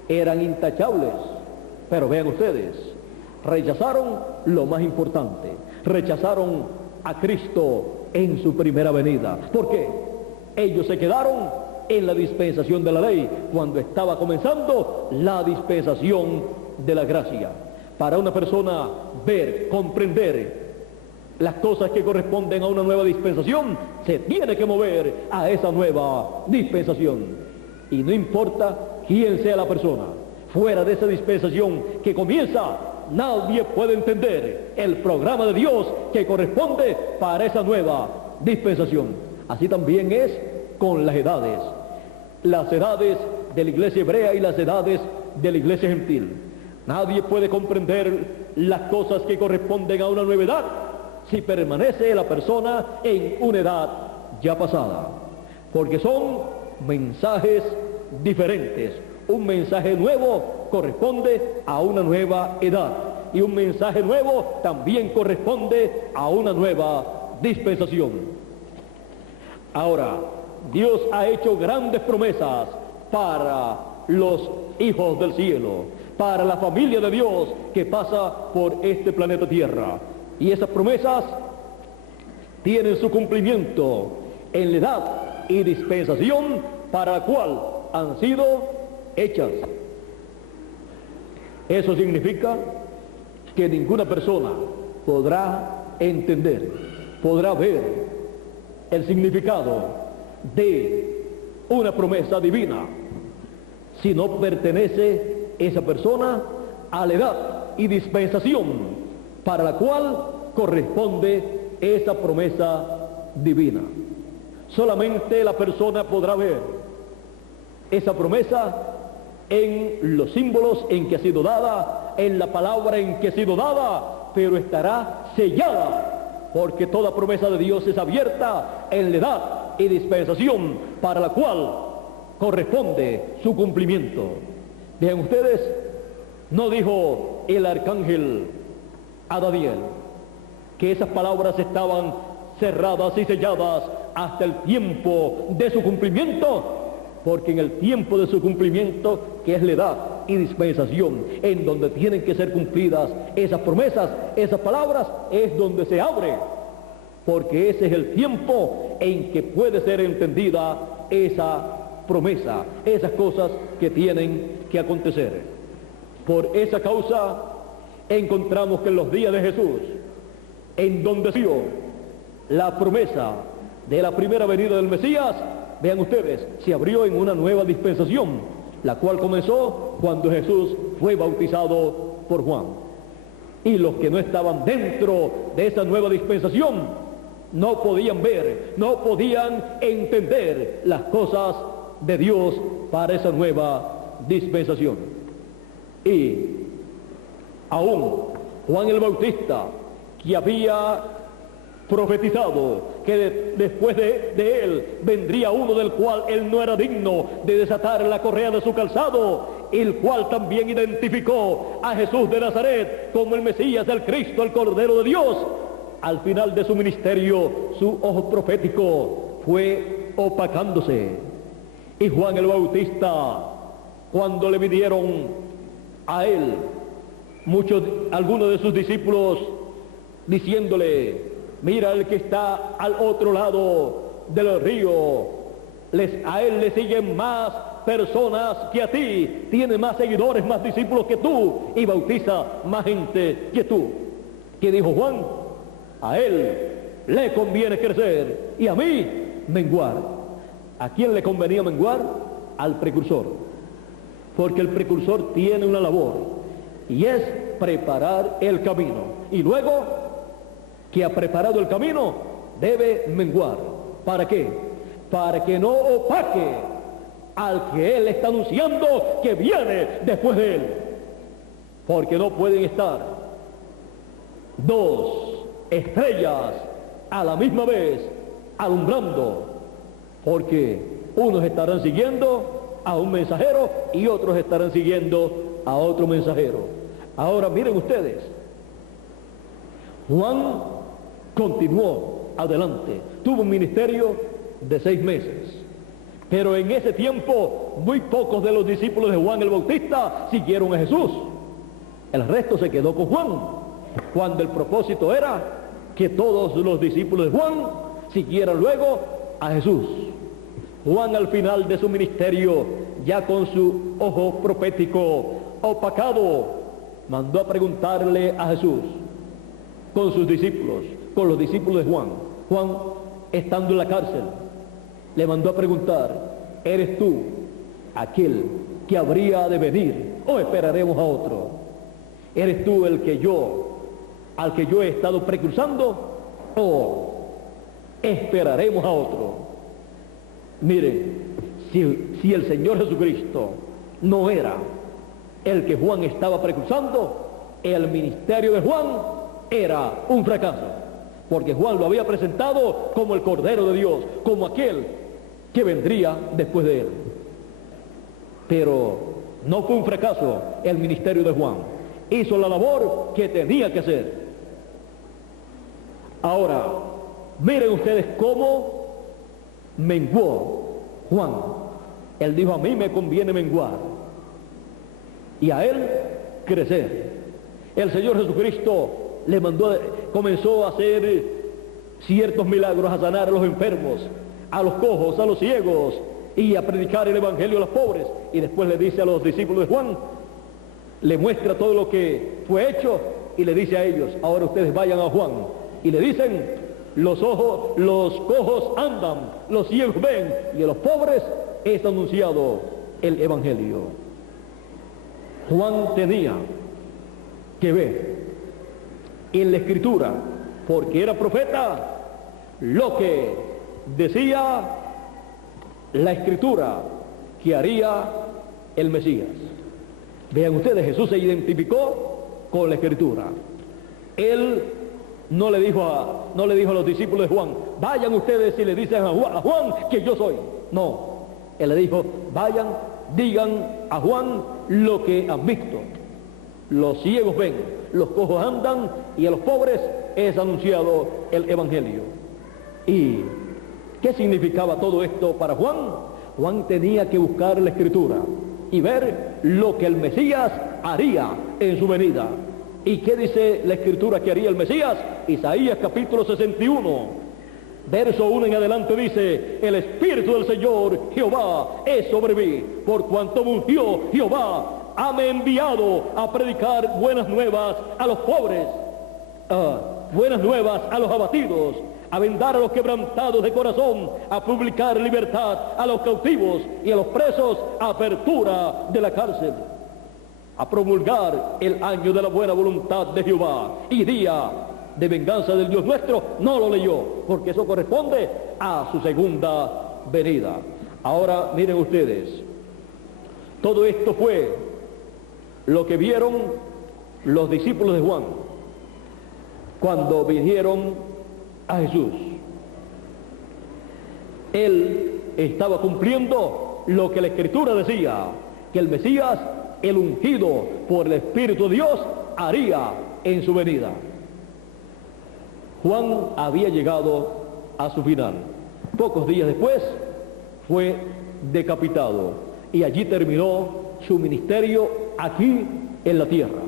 eran intachables. Pero vean ustedes, rechazaron lo más importante, rechazaron a Cristo en su primera venida. ¿Por qué? Ellos se quedaron en la dispensación de la ley cuando estaba comenzando la dispensación de la gracia. Para una persona ver, comprender las cosas que corresponden a una nueva dispensación, se tiene que mover a esa nueva dispensación. Y no importa quién sea la persona, fuera de esa dispensación que comienza, nadie puede entender el programa de Dios que corresponde para esa nueva dispensación. Así también es con las edades de la iglesia hebrea y las edades de la iglesia gentil. Nadie puede comprender las cosas que corresponden a una nueva edad si permanece la persona en una edad ya pasada, porque son mensajes diferentes. Un mensaje nuevo corresponde a una nueva edad y un mensaje nuevo también corresponde a una nueva dispensación. Ahora, Dios ha hecho grandes promesas para los hijos del cielo, para la familia de Dios que pasa por este planeta Tierra. Y esas promesas tienen su cumplimiento en la edad y dispensación para la cual han sido hechas. Eso significa que ninguna persona podrá entender, podrá ver el significado de una promesa divina si no pertenece esa persona a la edad y dispensación para la cual corresponde esa promesa divina. Solamente la persona podrá ver esa promesa en los símbolos en que ha sido dada, en la palabra en que ha sido dada, pero estará sellada, porque toda promesa de Dios es abierta en la edad y dispensación para la cual corresponde su cumplimiento. Vean ustedes, no dijo el arcángel a Daniel que esas palabras estaban cerradas y selladas hasta el tiempo de su cumplimiento, porque en el tiempo de su cumplimiento, que es la edad y dispensación en donde tienen que ser cumplidas esas promesas, esas palabras, es donde se abre, porque ese es el tiempo en que puede ser entendida esa promesa, esas cosas que tienen que acontecer. Por esa causa encontramos que en los días de Jesús, en donde dio la promesa de la primera venida del Mesías, vean ustedes, se abrió en una nueva dispensación, la cual comenzó cuando Jesús fue bautizado por Juan. Y los que no estaban dentro de esa nueva dispensación no podían ver, no podían entender las cosas de Dios para esa nueva dispensación. Y aún Juan el Bautista, que había profetizado que después de él vendría uno del cual él no era digno de desatar la correa de su calzado, el cual también identificó a Jesús de Nazaret como el Mesías, el Cristo, el Cordero de Dios. Al final de su ministerio, su ojo profético fue opacándose. Y Juan el Bautista, cuando le vinieron a él algunos de sus discípulos diciéndole: Mira el que está al otro lado del río. A él le siguen más personas que a ti. Tiene más seguidores, más discípulos que tú. Y bautiza más gente que tú. ¿Qué dijo Juan? A él le conviene crecer y a mí menguar. ¿A quién le convenía menguar? Al precursor. Porque el precursor tiene una labor y es preparar el camino. Y luego que ha preparado el camino, debe menguar. ¿Para qué? Para que no opaque al que él está anunciando que viene después de él. Porque no pueden estar dos estrellas a la misma vez alumbrando, porque unos estarán siguiendo a un mensajero y otros estarán siguiendo a otro mensajero. Ahora miren ustedes, Juan continuó adelante, tuvo un ministerio de 6 meses, pero en ese tiempo muy pocos de los discípulos de Juan el Bautista siguieron a Jesús. El resto se quedó con Juan, cuando el propósito era que todos los discípulos de Juan siguieran luego a Jesús. Juan, al final de su ministerio, ya con su ojo profético opacado, mandó a preguntarle a Jesús con sus discípulos, con los discípulos de Juan. Juan, estando en la cárcel, le mandó a preguntar: ¿eres tú aquel que habría de venir o esperaremos a otro? ¿Eres tú al que yo he estado precursando o esperaremos a otro? Miren, si el Señor Jesucristo no era el que Juan estaba precursando, el ministerio de Juan era un fracaso, porque Juan lo había presentado como el Cordero de Dios, como aquel que vendría después de él. Pero no fue un fracaso el ministerio de Juan, hizo la labor que tenía que hacer. Ahora, miren ustedes cómo menguó Juan. Él dijo: a mí me conviene menguar y a él crecer. El Señor Jesucristo comenzó a hacer ciertos milagros, a sanar a los enfermos, a los cojos, a los ciegos, y a predicar el evangelio a los pobres. Y después le dice a los discípulos de Juan, le muestra todo lo que fue hecho y le dice a ellos: ahora ustedes vayan a Juan y le dicen: los cojos andan, los ciegos ven, y a los pobres es anunciado el evangelio. Juan tenía que ver en la escritura, porque era profeta, lo que decía la escritura que haría el Mesías. Vean ustedes, Jesús se identificó con la escritura. Él no le dijo a los discípulos de Juan: vayan ustedes y le dicen a Juan que yo soy. No, él le dijo: vayan, digan a Juan lo que han visto. Los ciegos ven, los cojos andan, y a los pobres es anunciado el evangelio. ¿Y qué significaba todo esto para Juan? Juan tenía que buscar la escritura y ver lo que el Mesías haría en su venida. ¿Y qué dice la escritura que haría el Mesías? Isaías capítulo 61, verso 1 en adelante dice: el Espíritu del Señor Jehová es sobre mí, por cuanto me ungió Jehová, hame enviado a predicar buenas nuevas a los pobres, buenas nuevas a los abatidos, a vendar a los quebrantados de corazón, a publicar libertad a los cautivos y a los presos apertura de la cárcel, a promulgar el año de la buena voluntad de Jehová y día de venganza del Dios nuestro. No lo leyó, porque eso corresponde a su segunda venida. Ahora miren ustedes, todo esto fue lo que vieron los discípulos de Juan cuando vinieron a Jesús. Él estaba cumpliendo lo que la Escritura decía, que el Mesías, el ungido por el Espíritu de Dios, haría en su venida. Juan había llegado a su final. Pocos días después fue decapitado y allí terminó su ministerio aquí en la tierra.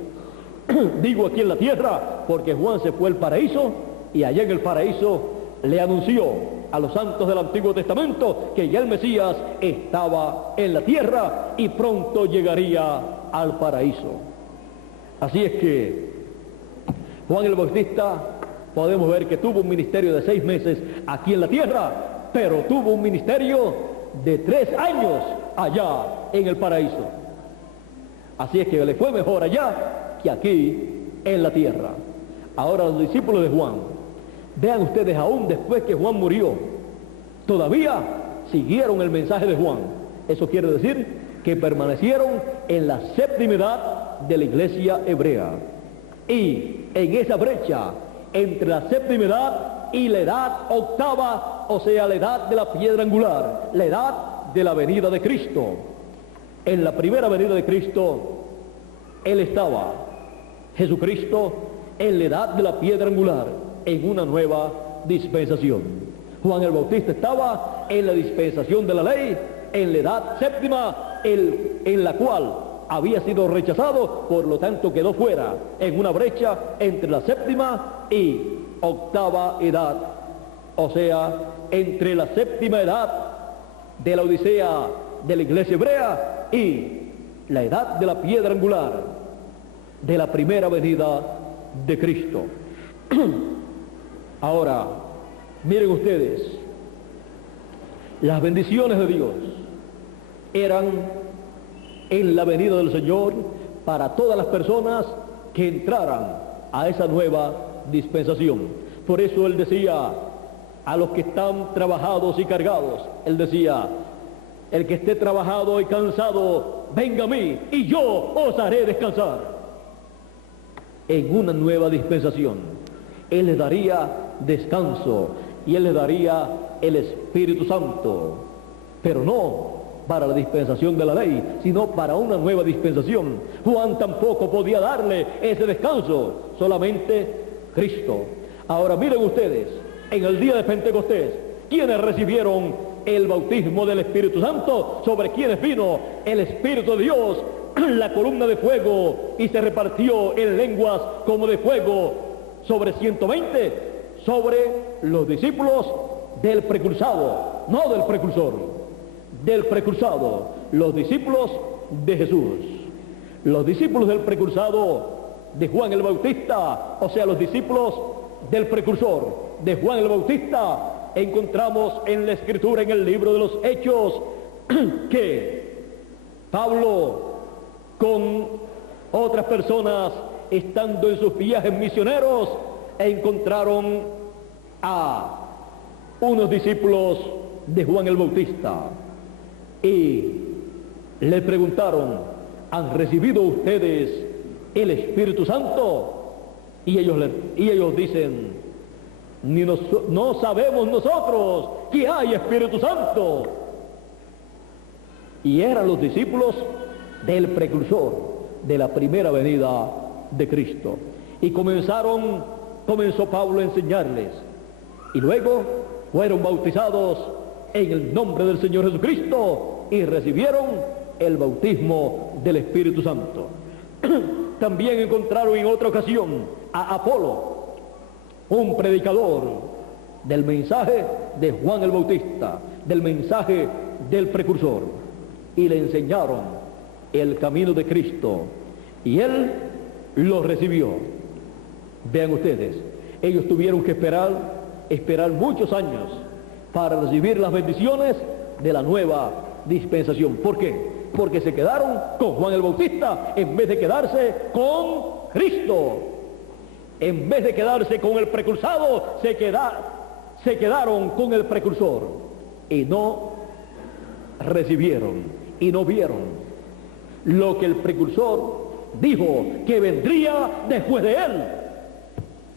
Digo aquí en la tierra porque Juan se fue al paraíso y allá en el paraíso le anunció a los santos del Antiguo Testamento que ya el Mesías estaba en la tierra y pronto llegaría al paraíso. Así es que Juan el Bautista podemos ver que tuvo un ministerio de 6 meses aquí en la tierra, pero tuvo un ministerio de 3 años allá en el paraíso. Así es que le fue mejor allá que aquí en la tierra. Ahora los discípulos de Juan, vean ustedes, aún después que Juan murió, todavía siguieron el mensaje de Juan. Eso quiere decir que permanecieron en la séptima edad de la iglesia hebrea. Y en esa brecha entre la séptima edad y la edad octava, o sea, la edad de la piedra angular, la edad de la venida de Cristo. En la primera venida de Cristo, Él estaba, Jesucristo, en la edad de la piedra angular, en una nueva dispensación. Juan el Bautista estaba en la dispensación de la ley, en la edad séptima, en la cual había sido rechazado, por lo tanto quedó fuera, en una brecha entre la séptima y octava edad, o sea, entre la séptima edad de la Odisea de la iglesia hebrea y la edad de la piedra angular de la primera venida de Cristo. Ahora, miren ustedes, las bendiciones de Dios eran en la venida del Señor para todas las personas que entraran a esa nueva dispensación. Por eso Él decía a los que están trabajados y cargados, Él decía: el que esté trabajado y cansado, venga a mí y yo os haré descansar. En una nueva dispensación, Él les daría descanso y Él les daría el Espíritu Santo, pero no para la dispensación de la ley, sino para una nueva dispensación. Juan tampoco podía darle ese descanso, solamente Cristo. Ahora miren ustedes, en el día de Pentecostés, ¿quiénes recibieron el bautismo del Espíritu Santo? Sobre quienes vino el Espíritu de Dios, la columna de fuego, y se repartió en lenguas como de fuego sobre 120, sobre los discípulos del precursado, no del precursor, del precursado, los discípulos de Jesús. Los discípulos del precursado de Juan el Bautista, o sea, los discípulos del precursor de Juan el Bautista, encontramos en la Escritura, en el libro de los Hechos, que Pablo con otras personas, estando en sus viajes misioneros, encontraron a unos discípulos de Juan el Bautista y le preguntaron: ¿han recibido ustedes el Espíritu Santo? Y ellos dicen: no sabemos nosotros que hay Espíritu Santo. Y eran los discípulos del precursor de la primera venida de Cristo. Y comenzó Pablo a enseñarles, y luego fueron bautizados en el nombre del Señor Jesucristo y recibieron el bautismo del Espíritu Santo. También encontraron en otra ocasión a Apolo, un predicador del mensaje de Juan el Bautista, del mensaje del precursor, y le enseñaron el camino de Cristo, y él lo recibió. Vean ustedes, ellos tuvieron que esperar muchos años para recibir las bendiciones de la nueva dispensación. ¿Por qué? Porque se quedaron con Juan el Bautista en vez de quedarse con Cristo. En vez de quedarse con el precursado, se quedaron con el precursor y no recibieron y no vieron lo que el precursor dijo que vendría después de él.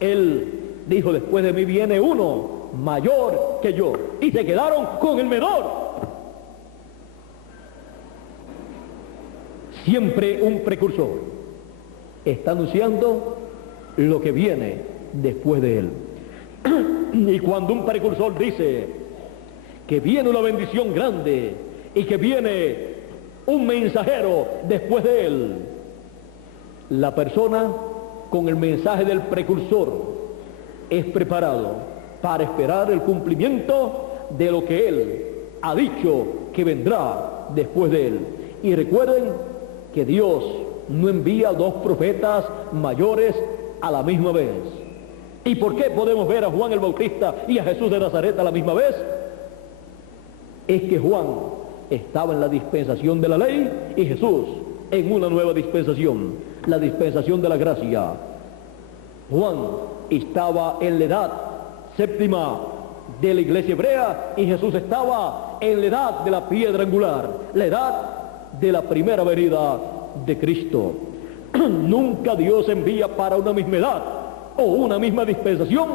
Él dijo: después de mí viene uno mayor que yo, y se quedaron con el menor. Siempre un precursor está anunciando lo que viene después de él. Y cuando un precursor dice que viene una bendición grande y que viene un mensajero después de él, la persona con el mensaje del precursor es preparado para esperar el cumplimiento de lo que Él ha dicho que vendrá después de Él. Y recuerden que Dios no envía 2 profetas mayores a la misma vez. ¿Y por qué podemos ver a Juan el Bautista y a Jesús de Nazaret a la misma vez? Es que Juan estaba en la dispensación de la ley y Jesús en una nueva dispensación, la dispensación de la gracia. Juan estaba en la edad séptima de la iglesia hebrea y Jesús estaba en la edad de la piedra angular, la edad de la primera venida de Cristo. Nunca Dios envía para una misma edad o una misma dispensación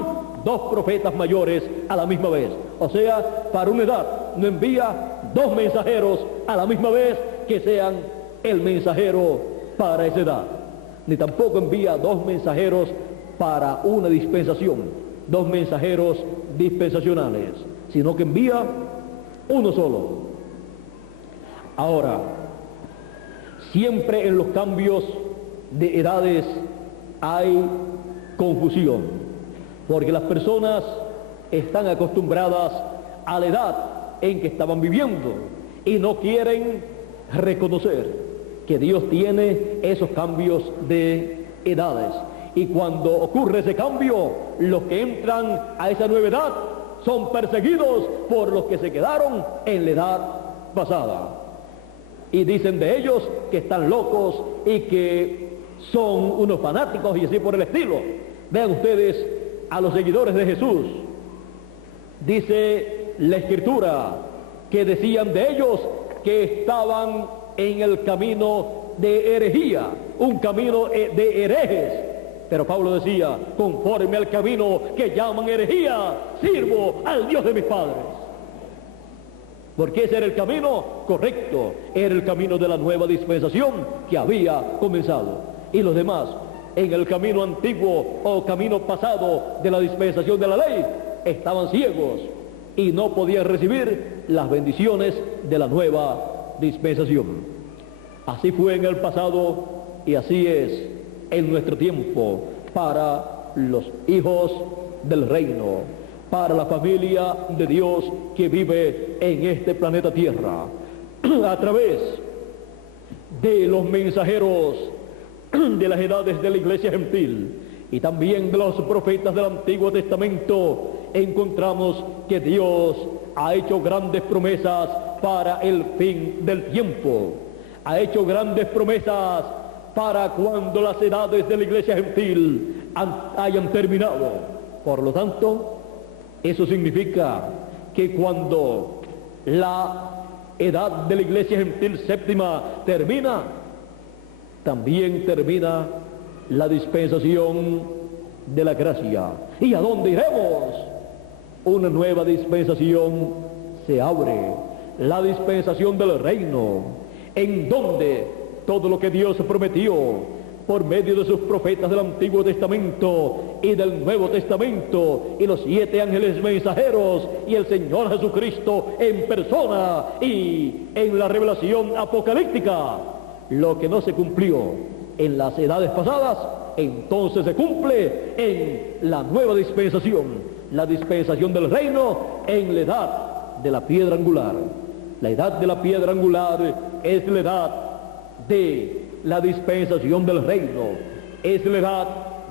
2 profetas mayores a la misma vez. O sea, para una edad no envía 2 mensajeros a la misma vez que sean el mensajero para esa edad. Ni tampoco envía 2 mensajeros para una dispensación, 2 mensajeros dispensacionales, sino que envía uno solo. Ahora, siempre en los cambios de edades hay confusión, porque las personas están acostumbradas a la edad en que estaban viviendo y no quieren reconocer que Dios tiene esos cambios de edades. Y cuando ocurre ese cambio, los que entran a esa nueva edad son perseguidos por los que se quedaron en la edad pasada. Y dicen de ellos que están locos y que son unos fanáticos y así por el estilo. Vean ustedes a los seguidores de Jesús. Dice la Escritura que decían de ellos que estaban en el camino de herejía, un camino de herejes. Pero Pablo decía, conforme al camino que llaman herejía, sirvo al Dios de mis padres. Porque ese era el camino correcto, era el camino de la nueva dispensación que había comenzado. Y los demás, en el camino antiguo o camino pasado de la dispensación de la ley, estaban ciegos y no podían recibir las bendiciones de la nueva dispensación. Así fue en el pasado y así es en nuestro tiempo para los hijos del reino, para la familia de Dios que vive en este planeta Tierra, a través de los mensajeros de las edades de la iglesia gentil y también de los profetas del Antiguo Testamento. Encontramos que Dios ha hecho grandes promesas para el fin del tiempo, ha hecho grandes promesas para cuando las edades de la iglesia gentil hayan terminado. Por lo tanto, eso significa que cuando la edad de la iglesia gentil séptima termina, también termina la dispensación de la gracia. ¿Y a dónde iremos? Una nueva dispensación se abre, la dispensación del reino, en donde todo lo que Dios prometió por medio de sus profetas del Antiguo Testamento y del Nuevo Testamento y los 7 ángeles mensajeros y el Señor Jesucristo en persona y en la revelación apocalíptica, lo que no se cumplió en las edades pasadas, entonces se cumple en la nueva dispensación, la dispensación del reino en la edad de la piedra angular. La edad de la piedra angular es la edad de la dispensación del reino, es la edad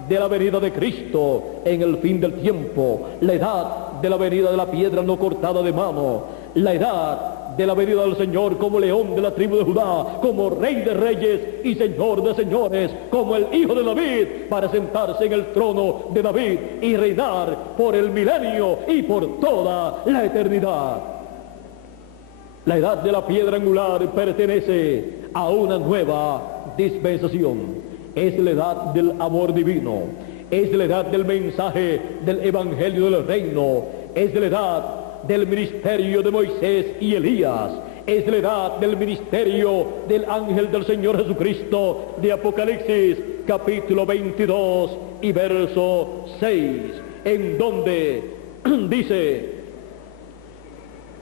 de la venida de Cristo en el fin del tiempo, la edad de la venida de la piedra no cortada de mano, la edad de la venida del Señor como león de la tribu de Judá, como rey de reyes y señor de señores, como el hijo de David, para sentarse en el trono de David y reinar por el milenio y por toda la eternidad. La edad de la piedra angular pertenece a una nueva dispensación. Es la edad del amor divino, es la edad del mensaje del evangelio del reino, es la edad del ministerio de Moisés y Elías, es la edad del ministerio del ángel del Señor Jesucristo de Apocalipsis capítulo 22 y verso 6, en donde dice: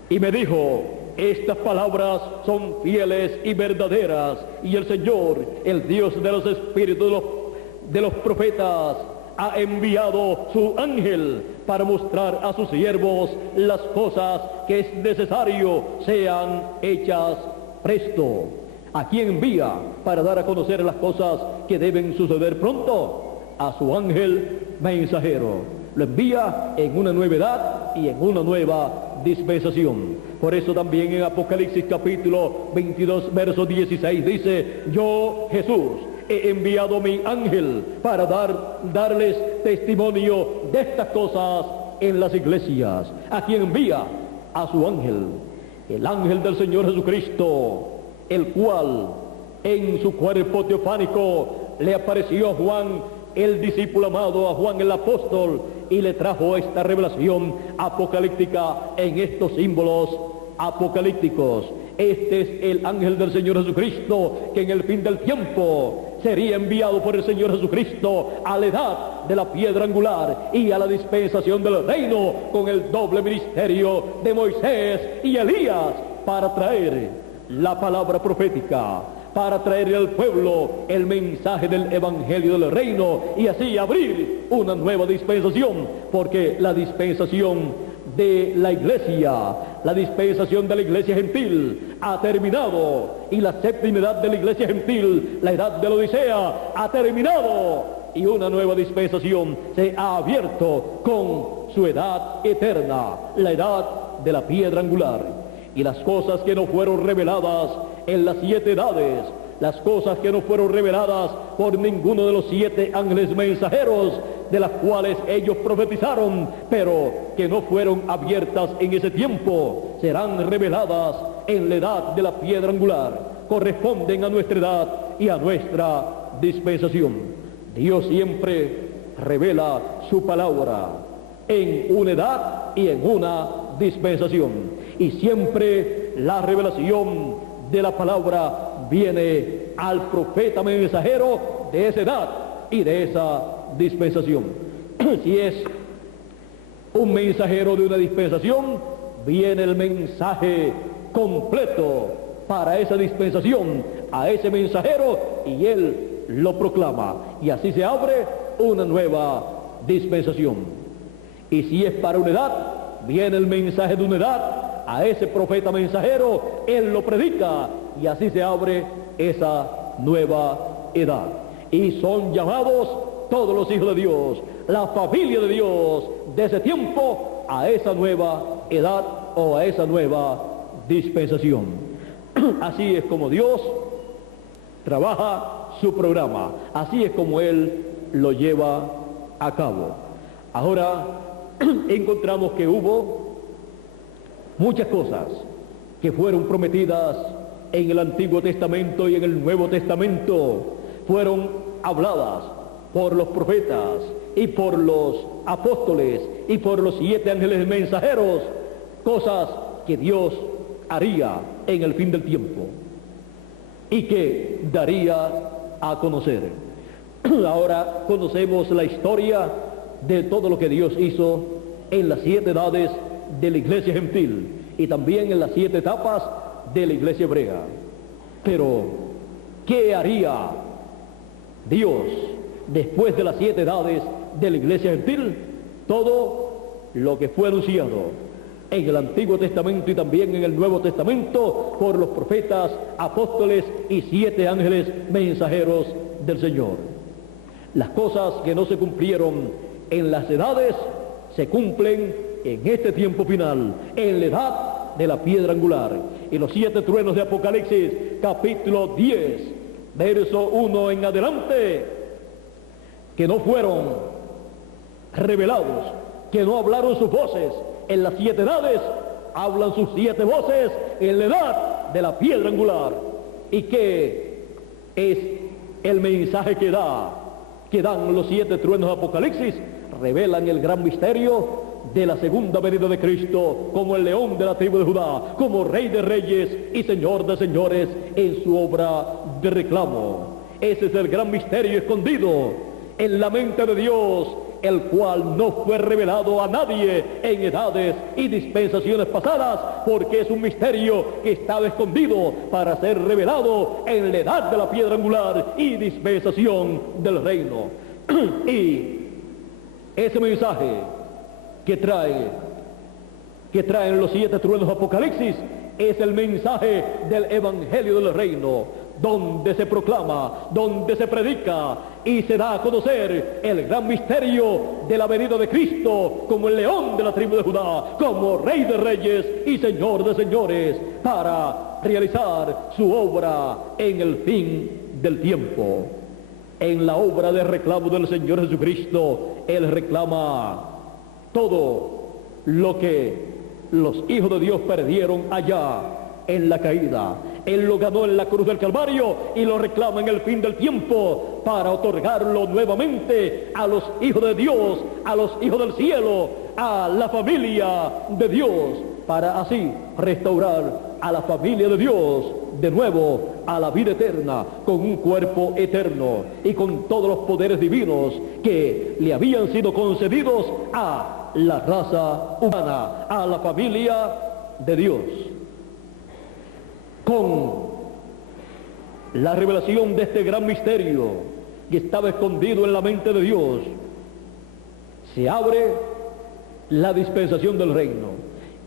y me dijo, estas palabras son fieles y verdaderas, y el Señor, el Dios de los espíritus de los profetas, ha enviado su ángel para mostrar a sus siervos las cosas que es necesario sean hechas presto. ¿A quién envía para dar a conocer las cosas que deben suceder pronto? A su ángel mensajero. Lo envía en una nueva edad y en una nueva dispensación. Por eso también en Apocalipsis capítulo 22, verso 16 dice: yo, Jesús, he enviado mi ángel para darles testimonio de estas cosas en las iglesias. ¿A quién envía? A su ángel, el ángel del Señor Jesucristo, el cual en su cuerpo teofánico le apareció a Juan, el discípulo amado, a Juan el apóstol, y le trajo esta revelación apocalíptica en estos símbolos apocalípticos. Este es el ángel del Señor Jesucristo, que en el fin del tiempo sería enviado por el Señor Jesucristo a la edad de la piedra angular y a la dispensación del reino, con el doble ministerio de Moisés y Elías, para traer la palabra profética, para traer al pueblo el mensaje del evangelio del reino, y así abrir una nueva dispensación, porque la dispensación de la iglesia, la dispensación de la iglesia gentil ha terminado, y la séptima edad de la iglesia gentil, la edad de la Odisea, ha terminado, y una nueva dispensación se ha abierto con su edad eterna, la edad de la piedra angular. Y las cosas que no fueron reveladas en las 7 edades, las cosas que no fueron reveladas por ninguno de los 7 ángeles mensajeros, de las cuales ellos profetizaron, pero que no fueron abiertas en ese tiempo, serán reveladas en la edad de la piedra angular, corresponden a nuestra edad y a nuestra dispensación. Dios siempre revela su palabra en una edad y en una dispensación, y siempre la revelación de la palabra viene al profeta mensajero de esa edad y de esa dispensación. Si es un mensajero de una dispensación, viene el mensaje completo para esa dispensación a ese mensajero, y él lo proclama, y así se abre una nueva dispensación. Y si es para una edad, viene el mensaje de una edad a ese profeta mensajero, él lo predica, y así se abre esa nueva edad. Y son llamados todos los hijos de Dios, la familia de Dios de ese tiempo, a esa nueva edad o a esa nueva dispensación. Así es como Dios trabaja su programa, así es como Él lo lleva a cabo. Ahora encontramos que hubo muchas cosas que fueron prometidas en el Antiguo Testamento y en el Nuevo Testamento, fueron habladas por los profetas y por los apóstoles y por los 7 ángeles mensajeros, cosas que Dios haría en el fin del tiempo y que daría a conocer. Ahora conocemos la historia de todo lo que Dios hizo en las 7 edades de la iglesia gentil y también en las 7 etapas de la iglesia hebrea. Pero, ¿qué haría Dios después de las 7 edades de la iglesia gentil? Todo lo que fue anunciado en el Antiguo Testamento y también en el Nuevo Testamento por los profetas, apóstoles y 7 ángeles mensajeros del Señor. Las cosas que no se cumplieron en las edades se cumplen en este tiempo final, en la edad de la piedra angular. Y los 7 truenos de Apocalipsis, capítulo 10, verso 1 en adelante, que no fueron revelados, que no hablaron sus voces en las 7 edades, hablan sus 7 voces en la edad de la piedra angular. ¿Y qué es el mensaje que dan los 7 truenos de Apocalipsis? Revelan el gran misterio de la segunda venida de Cristo como el león de la tribu de Judá, como Rey de reyes y Señor de señores en su obra de reclamo. Ese es el gran misterio escondido en la mente de Dios, el cual no fue revelado a nadie en edades y dispensaciones pasadas, porque es un misterio que estaba escondido para ser revelado en la edad de la piedra angular y dispensación del reino. Y Ese mensaje que traen los 7 truenos de Apocalipsis es el mensaje del Evangelio del Reino, donde se proclama, donde se predica y se da a conocer el gran misterio de la venida de Cristo como el león de la tribu de Judá, como Rey de Reyes y Señor de Señores, para realizar su obra en el fin del tiempo. En la obra de reclamo del Señor Jesucristo, Él reclama todo lo que los hijos de Dios perdieron allá en la caída. Él lo ganó en la cruz del Calvario y lo reclama en el fin del tiempo para otorgarlo nuevamente a los hijos de Dios, a los hijos del cielo, a la familia de Dios, para así restaurar a la familia de Dios de nuevo a la vida eterna, con un cuerpo eterno y con todos los poderes divinos que le habían sido concedidos a la raza humana, a la familia de Dios. Con la revelación de este gran misterio que estaba escondido en la mente de Dios, se abre la dispensación del reino,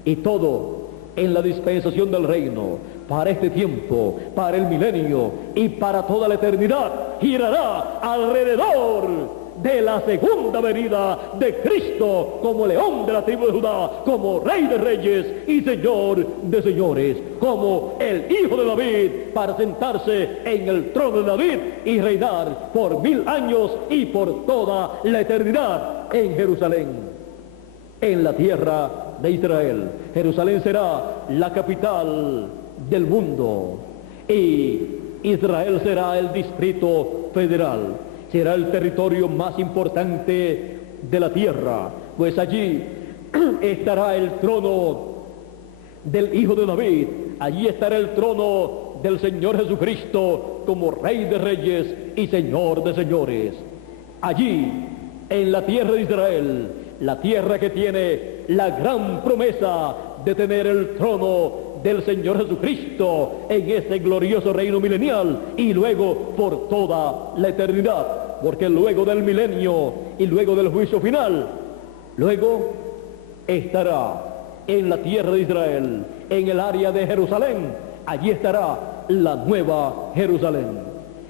y todo en la dispensación del reino, para este tiempo, para el milenio y para toda la eternidad, girará alrededor de la segunda venida de Cristo como león de la tribu de Judá, como Rey de Reyes y Señor de Señores, como el Hijo de David, para sentarse en el trono de David y reinar por 1000 años y por toda la eternidad en Jerusalén, en la tierra de Israel. Jerusalén será la capital del mundo y Israel será el distrito federal. Será el territorio más importante de la tierra, pues allí estará el trono del Hijo de David, allí estará el trono del Señor Jesucristo como Rey de Reyes y Señor de Señores. Allí, en la tierra de Israel, la tierra que tiene la gran promesa de tener el trono del Señor Jesucristo en ese glorioso reino milenial y luego por toda la eternidad, porque luego del milenio y luego del juicio final, luego estará en la tierra de Israel, en el área de Jerusalén, allí estará la nueva Jerusalén,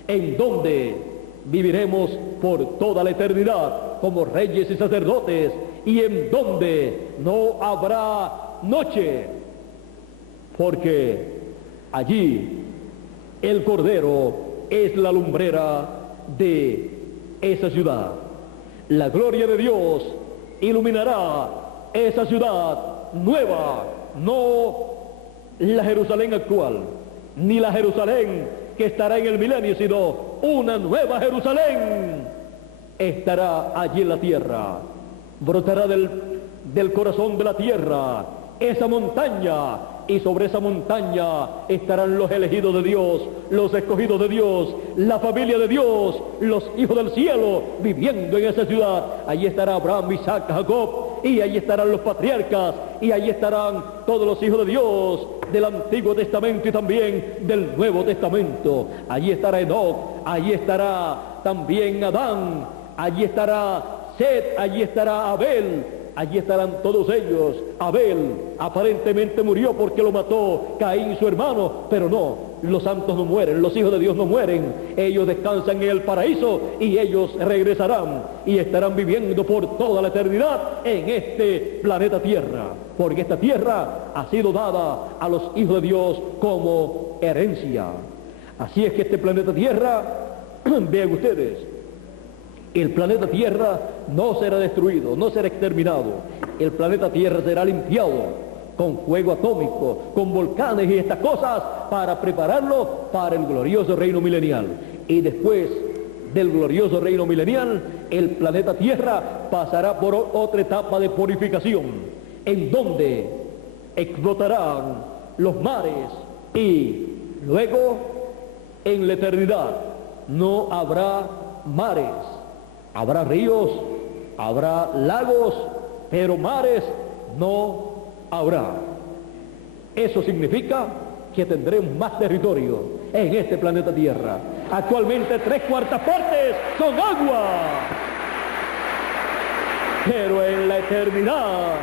en donde viviremos por toda la eternidad como reyes y sacerdotes, y en donde no habrá noche, porque allí el Cordero es la lumbrera de esa ciudad. La gloria de Dios iluminará esa ciudad nueva, no la Jerusalén actual, ni la Jerusalén que estará en el milenio, sino una nueva Jerusalén estará allí en la tierra. Brotará del corazón de la tierra esa montaña, y sobre esa montaña estarán los elegidos de Dios, los escogidos de Dios, la familia de Dios, los hijos del cielo viviendo en esa ciudad. Allí estará Abraham, Isaac, Jacob, y allí estarán los patriarcas, y allí estarán todos los hijos de Dios del Antiguo Testamento y también del Nuevo Testamento. Allí estará Enoc, allí estará también Adán, allí estará Set, allí estará Abel, allí estarán todos ellos. Abel aparentemente murió porque lo mató Caín, su hermano, pero no, los santos no mueren, los hijos de Dios no mueren, ellos descansan en el paraíso y ellos regresarán y estarán viviendo por toda la eternidad en este planeta Tierra, porque esta tierra ha sido dada a los hijos de Dios como herencia. Así es que este planeta Tierra, vean ustedes, el planeta Tierra no será destruido, no será exterminado. El planeta Tierra será limpiado con fuego atómico, con volcanes y estas cosas, para prepararlo para el glorioso reino milenial. Y después del glorioso reino milenial, el planeta Tierra pasará por otra etapa de purificación, en donde explotarán los mares y luego en la eternidad no habrá mares. Habrá ríos, habrá lagos, pero mares no habrá. Eso significa que tendremos más territorio en este planeta Tierra. Actualmente 3/4 partes son agua. Pero en la eternidad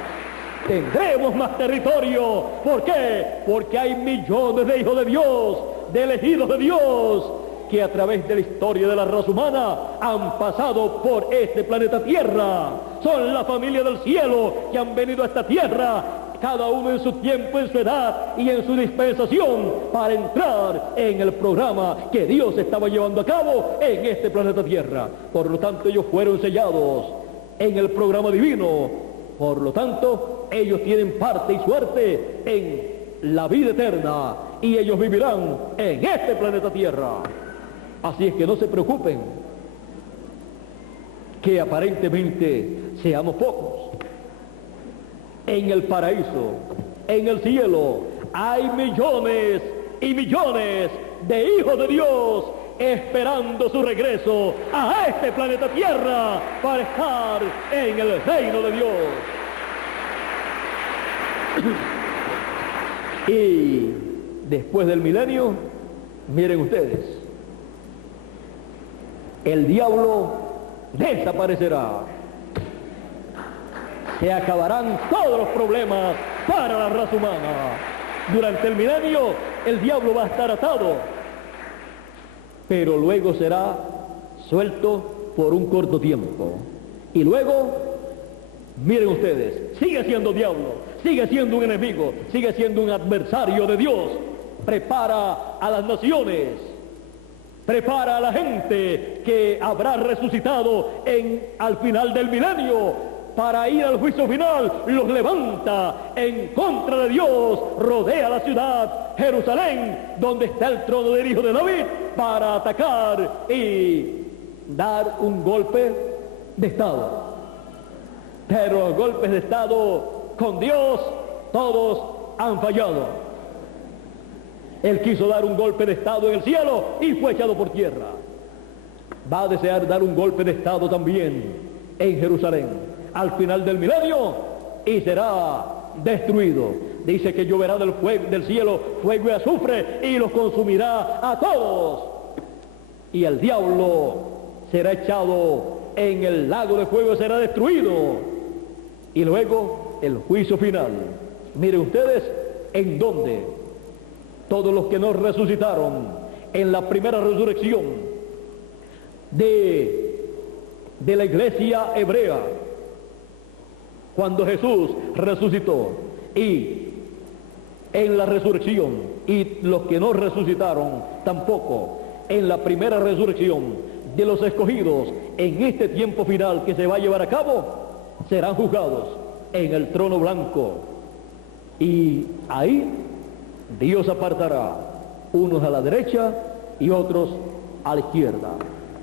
tendremos más territorio. ¿Por qué? Porque hay millones de hijos de Dios, de elegidos de Dios, que a través de la historia de la raza humana han pasado por este planeta Tierra. Son la familia del cielo que han venido a esta tierra, cada uno en su tiempo, en su edad y en su dispensación, para entrar en el programa que Dios estaba llevando a cabo en este planeta Tierra. Por lo tanto, ellos fueron sellados en el programa divino. Por lo tanto, ellos tienen parte y suerte en la vida eterna, y ellos vivirán en este planeta Tierra. Así es que no se preocupen que aparentemente seamos pocos. En el paraíso, en el cielo, hay millones y millones de hijos de Dios esperando su regreso a este planeta Tierra para estar en el reino de Dios. Y después del milenio, miren ustedes, el diablo desaparecerá. Se acabarán todos los problemas para la raza humana. Durante el milenio, el diablo va a estar atado, pero luego será suelto por un corto tiempo. Y luego, miren ustedes, sigue siendo diablo, sigue siendo un enemigo, sigue siendo un adversario de Dios. Prepara a las naciones, prepara a la gente que habrá resucitado al final del milenio para ir al juicio final. Los levanta en contra de Dios, rodea la ciudad, Jerusalén, donde está el trono del hijo de David, para atacar y dar un golpe de Estado. Pero los golpes de Estado con Dios, todos han fallado. Él quiso dar un golpe de Estado en el cielo y fue echado por tierra. Va a desear dar un golpe de Estado también en Jerusalén al final del milenio, y será destruido. Dice que lloverá del cielo fuego y azufre y los consumirá a todos. Y el diablo será echado en el lago de fuego, será destruido. Y luego el juicio final. Miren ustedes en dónde todos los que no resucitaron en la primera resurrección de la iglesia hebrea, cuando Jesús resucitó, y en la resurrección, y los que no resucitaron tampoco en la primera resurrección de los escogidos en este tiempo final que se va a llevar a cabo, serán juzgados en el trono blanco. Y ahí Dios apartará unos a la derecha y otros a la izquierda.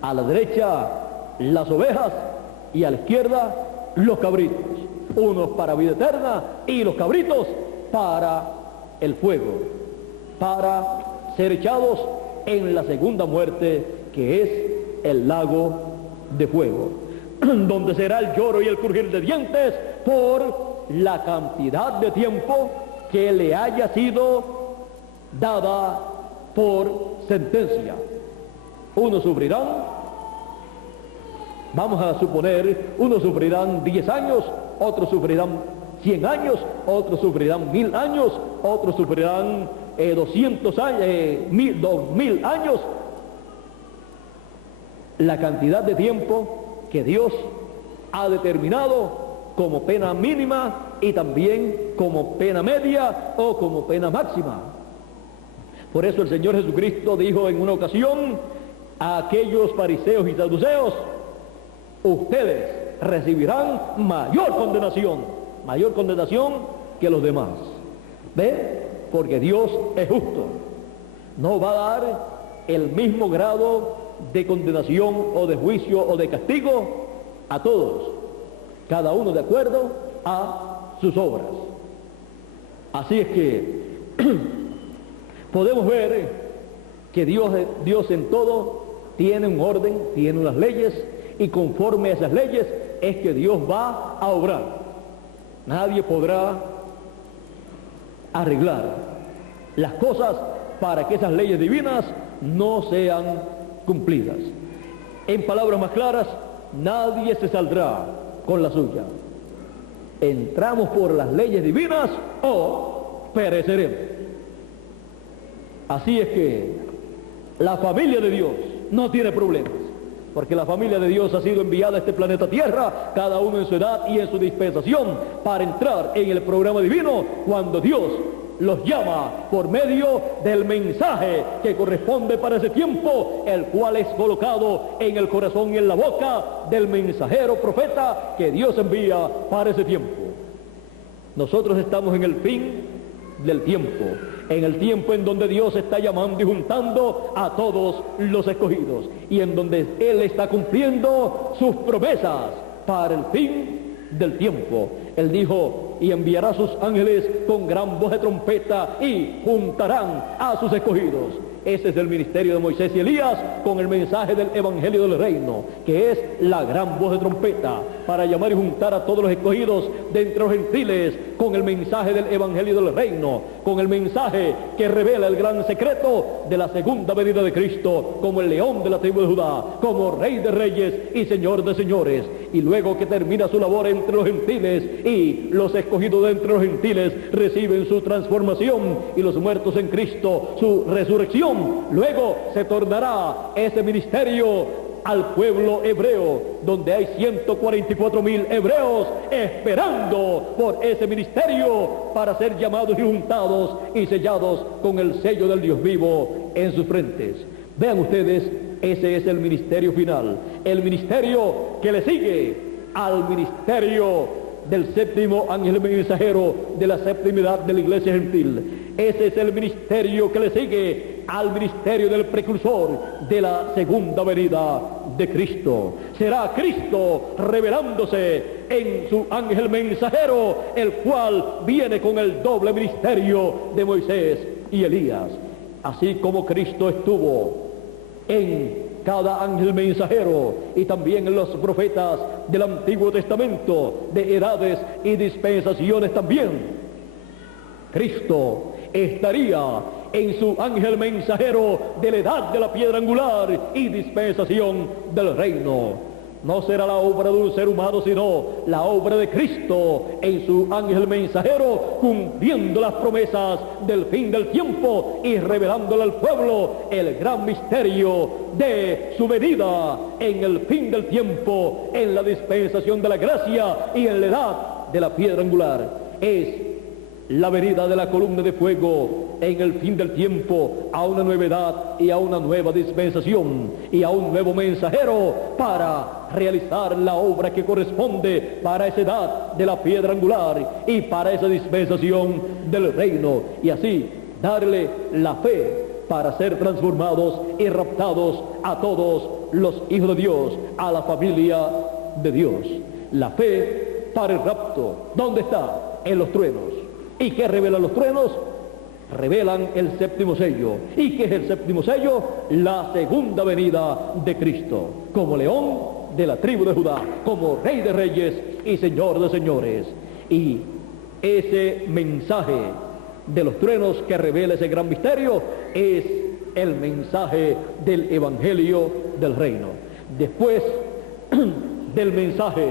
A la derecha las ovejas y a la izquierda los cabritos. Unos para vida eterna y los cabritos para el fuego, para ser echados en la segunda muerte, que es el lago de fuego, donde será el lloro y el crujir de dientes por la cantidad de tiempo que le haya sido dada por sentencia. Unos sufrirán, vamos a suponer, unos sufrirán 10 años, otros sufrirán 100 años, otros sufrirán 1000 años, otros sufrirán 200 años, 2000 años. La cantidad de tiempo que Dios ha determinado como pena mínima y también como pena media o como pena máxima. Por eso el Señor Jesucristo dijo en una ocasión a aquellos fariseos y saduceos: ustedes recibirán mayor condenación que los demás. ¿Ve? Porque Dios es justo. No va a dar el mismo grado de condenación o de juicio o de castigo a todos, cada uno de acuerdo a sus obras. Así es que podemos ver que Dios en todo tiene un orden, tiene unas leyes, y conforme a esas leyes es que Dios va a obrar. Nadie podrá arreglar las cosas para que esas leyes divinas no sean cumplidas. En palabras más claras, nadie se saldrá con la suya. ¿Entramos por las leyes divinas o pereceremos? Así es que la familia de Dios no tiene problemas, porque la familia de Dios ha sido enviada a este planeta Tierra, cada uno en su edad y en su dispensación, para entrar en el programa divino cuando Dios los llama por medio del mensaje que corresponde para ese tiempo, el cual es colocado en el corazón y en la boca del mensajero profeta que Dios envía para ese tiempo. Nosotros estamos en el fin del tiempo, en el tiempo en donde Dios está llamando y juntando a todos los escogidos, y en donde Él está cumpliendo sus promesas para el fin del tiempo. Él dijo: y enviará a sus ángeles con gran voz de trompeta y juntarán a sus escogidos. Ese es el ministerio de Moisés y Elías con el mensaje del Evangelio del Reino, que es la gran voz de trompeta, para llamar y juntar a todos los escogidos de entre los gentiles con el mensaje del Evangelio del Reino, con el mensaje que revela el gran secreto de la segunda venida de Cristo, como el león de la tribu de Judá, como Rey de reyes y Señor de señores. Y luego que termina su labor entre los gentiles y los escogidos de entre los gentiles reciben su transformación, y los muertos en Cristo su resurrección, luego se tornará ese ministerio al pueblo hebreo, donde hay 144,000 hebreos esperando por ese ministerio para ser llamados y juntados y sellados con el sello del Dios vivo en sus frentes. Vean ustedes, ese es el ministerio final, el ministerio que le sigue al ministerio del séptimo ángel mensajero de la séptima edad de la iglesia gentil. Ese es el ministerio que le sigue al ministerio del precursor de la segunda venida de Cristo. Será Cristo revelándose en su ángel mensajero, el cual viene con el doble ministerio de Moisés y Elías. Así como Cristo estuvo en cada ángel mensajero y también en los profetas del Antiguo Testamento, de edades y dispensaciones también, Cristo estaría en su ángel mensajero de la edad de la piedra angular y dispensación del reino. No será la obra de un ser humano, sino la obra de Cristo en su ángel mensajero, cumpliendo las promesas del fin del tiempo y revelándole al pueblo el gran misterio de su venida en el fin del tiempo, en la dispensación de la gracia y en la edad de la piedra angular. Es la venida de la columna de fuego en el fin del tiempo, a una nueva edad y a una nueva dispensación y a un nuevo mensajero para realizar la obra que corresponde para esa edad de la piedra angular y para esa dispensación del reino, y así darle la fe para ser transformados y raptados a todos los hijos de Dios, a la familia de Dios. La fe para el rapto, ¿dónde está? En los truenos. ¿Y qué revelan los truenos? Revelan el séptimo sello. ¿Y qué es el séptimo sello? La segunda venida de Cristo, como león de la tribu de Judá, como Rey de reyes y Señor de señores. Y ese mensaje de los truenos que revela ese gran misterio es el mensaje del Evangelio del Reino. Después del mensaje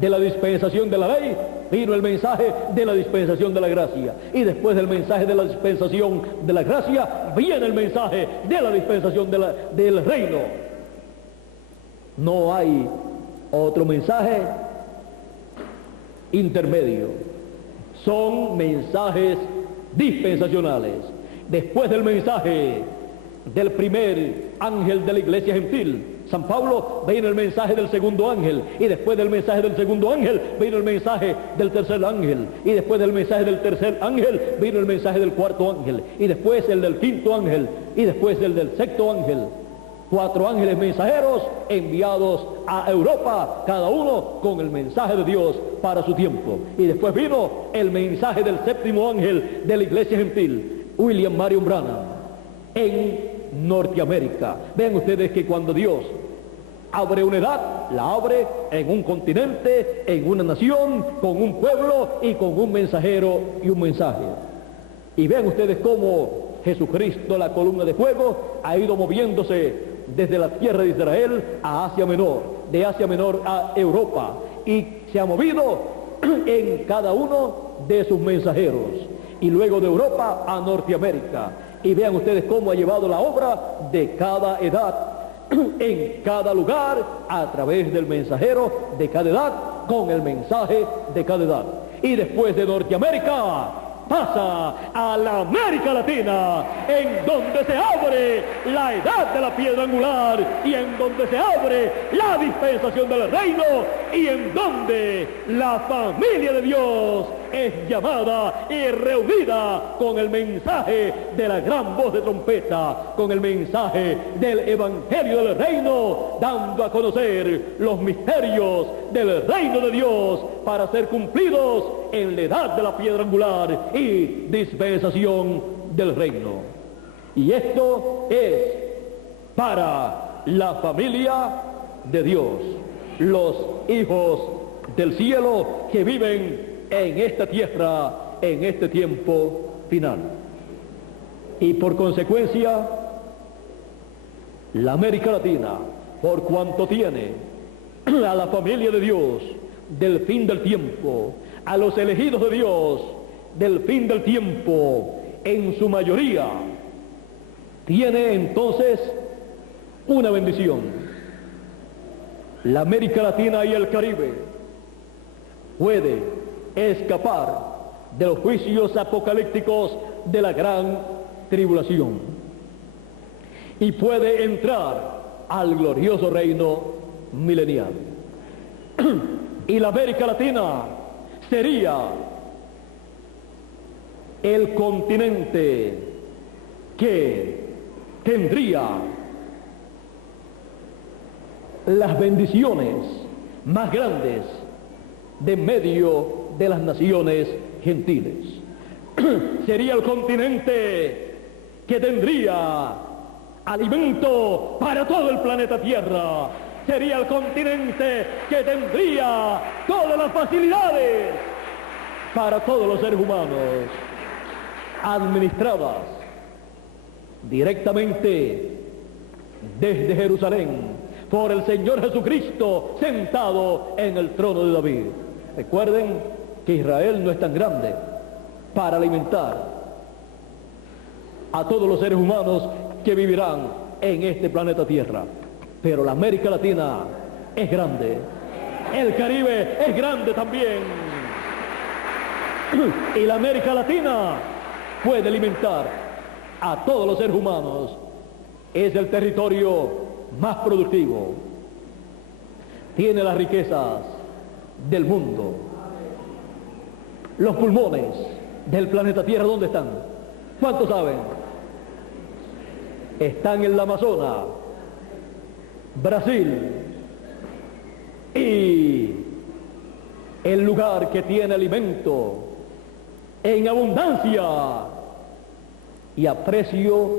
de la dispensación de la ley, vino el mensaje de la dispensación de la gracia, y después del mensaje de la dispensación de la gracia viene el mensaje de la dispensación del reino. No hay otro mensaje intermedio, son mensajes dispensacionales. Después del mensaje del primer ángel de la iglesia gentil, San Pablo, vino el mensaje del segundo ángel, y después del mensaje del segundo ángel vino el mensaje del tercer ángel, y después del mensaje del tercer ángel vino el mensaje del cuarto ángel, y después el del quinto ángel, y después el del sexto ángel. 4 ángeles mensajeros enviados a Europa, cada uno con el mensaje de Dios para su tiempo. Y después vino el mensaje del séptimo ángel de la iglesia gentil, William Marion Branham, en Norteamérica. Vean ustedes que cuando Dios abre una edad, la abre en un continente, en una nación, con un pueblo y con un mensajero y un mensaje. Y vean ustedes cómo Jesucristo, la columna de fuego, ha ido moviéndose desde la tierra de Israel a Asia Menor, de Asia Menor a Europa y se ha movido en cada uno de sus mensajeros, y luego de Europa a Norteamérica. Y vean ustedes cómo ha llevado la obra de cada edad, en cada lugar, a través del mensajero de cada edad, con el mensaje de cada edad. Y después de Norteamérica pasa a la América Latina, en donde se abre la edad de la piedra angular y en donde se abre la dispensación del reino y en donde la familia de Dios es llamada y reunida con el mensaje de la gran voz de trompeta, con el mensaje del evangelio del reino, dando a conocer los misterios del reino de Dios para ser cumplidos en la edad de la piedra angular y dispensación del reino. Y esto es para la familia de Dios, los hijos del cielo que viven en esta tierra, en este tiempo final. Y por consecuencia, la América Latina, por cuanto tiene a la familia de Dios del fin del tiempo, a los elegidos de Dios del fin del tiempo, en su mayoría, tiene entonces una bendición. La América Latina y el Caribe puede escapar de los juicios apocalípticos de la gran tribulación y puede entrar al glorioso reino milenial. Y la América Latina sería el continente que tendría las bendiciones más grandes de medio de las naciones gentiles. Sería el continente que tendría alimento para todo el planeta Tierra. Sería el continente que tendría todas las facilidades para todos los seres humanos, administradas directamente desde Jerusalén por el Señor Jesucristo sentado en el trono de David. Recuerden que Israel no es tan grande para alimentar a todos los seres humanos que vivirán en este planeta Tierra, pero la América Latina es grande, el Caribe es grande también, y la América Latina puede alimentar a todos los seres humanos. Es el territorio más productivo, tiene las riquezas del mundo. Los pulmones del planeta Tierra, ¿dónde están? ¿Cuántos saben? Están en la Amazonas, Brasil, y el lugar que tiene alimento en abundancia y a precios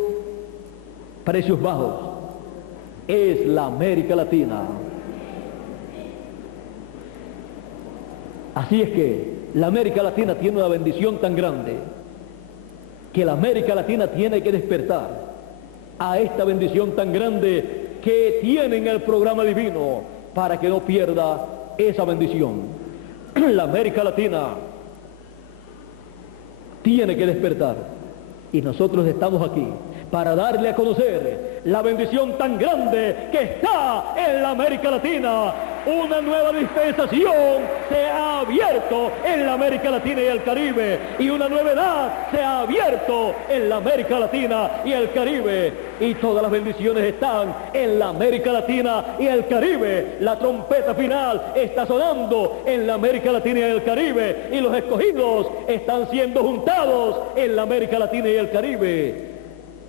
bajos es la América Latina. Así es que la América Latina tiene una bendición tan grande que la América Latina tiene que despertar a esta bendición tan grande que tiene en el programa divino para que no pierda esa bendición. La América Latina tiene que despertar y nosotros estamos aquí para darle a conocer la bendición tan grande que está en la América Latina. Una nueva dispensación se ha abierto en la América Latina y el Caribe, y una nueva edad se ha abierto en la América Latina y el Caribe, y todas las bendiciones están en la América Latina y el Caribe. La trompeta final está sonando en la América Latina y el Caribe, y los escogidos están siendo juntados en la América Latina y el Caribe.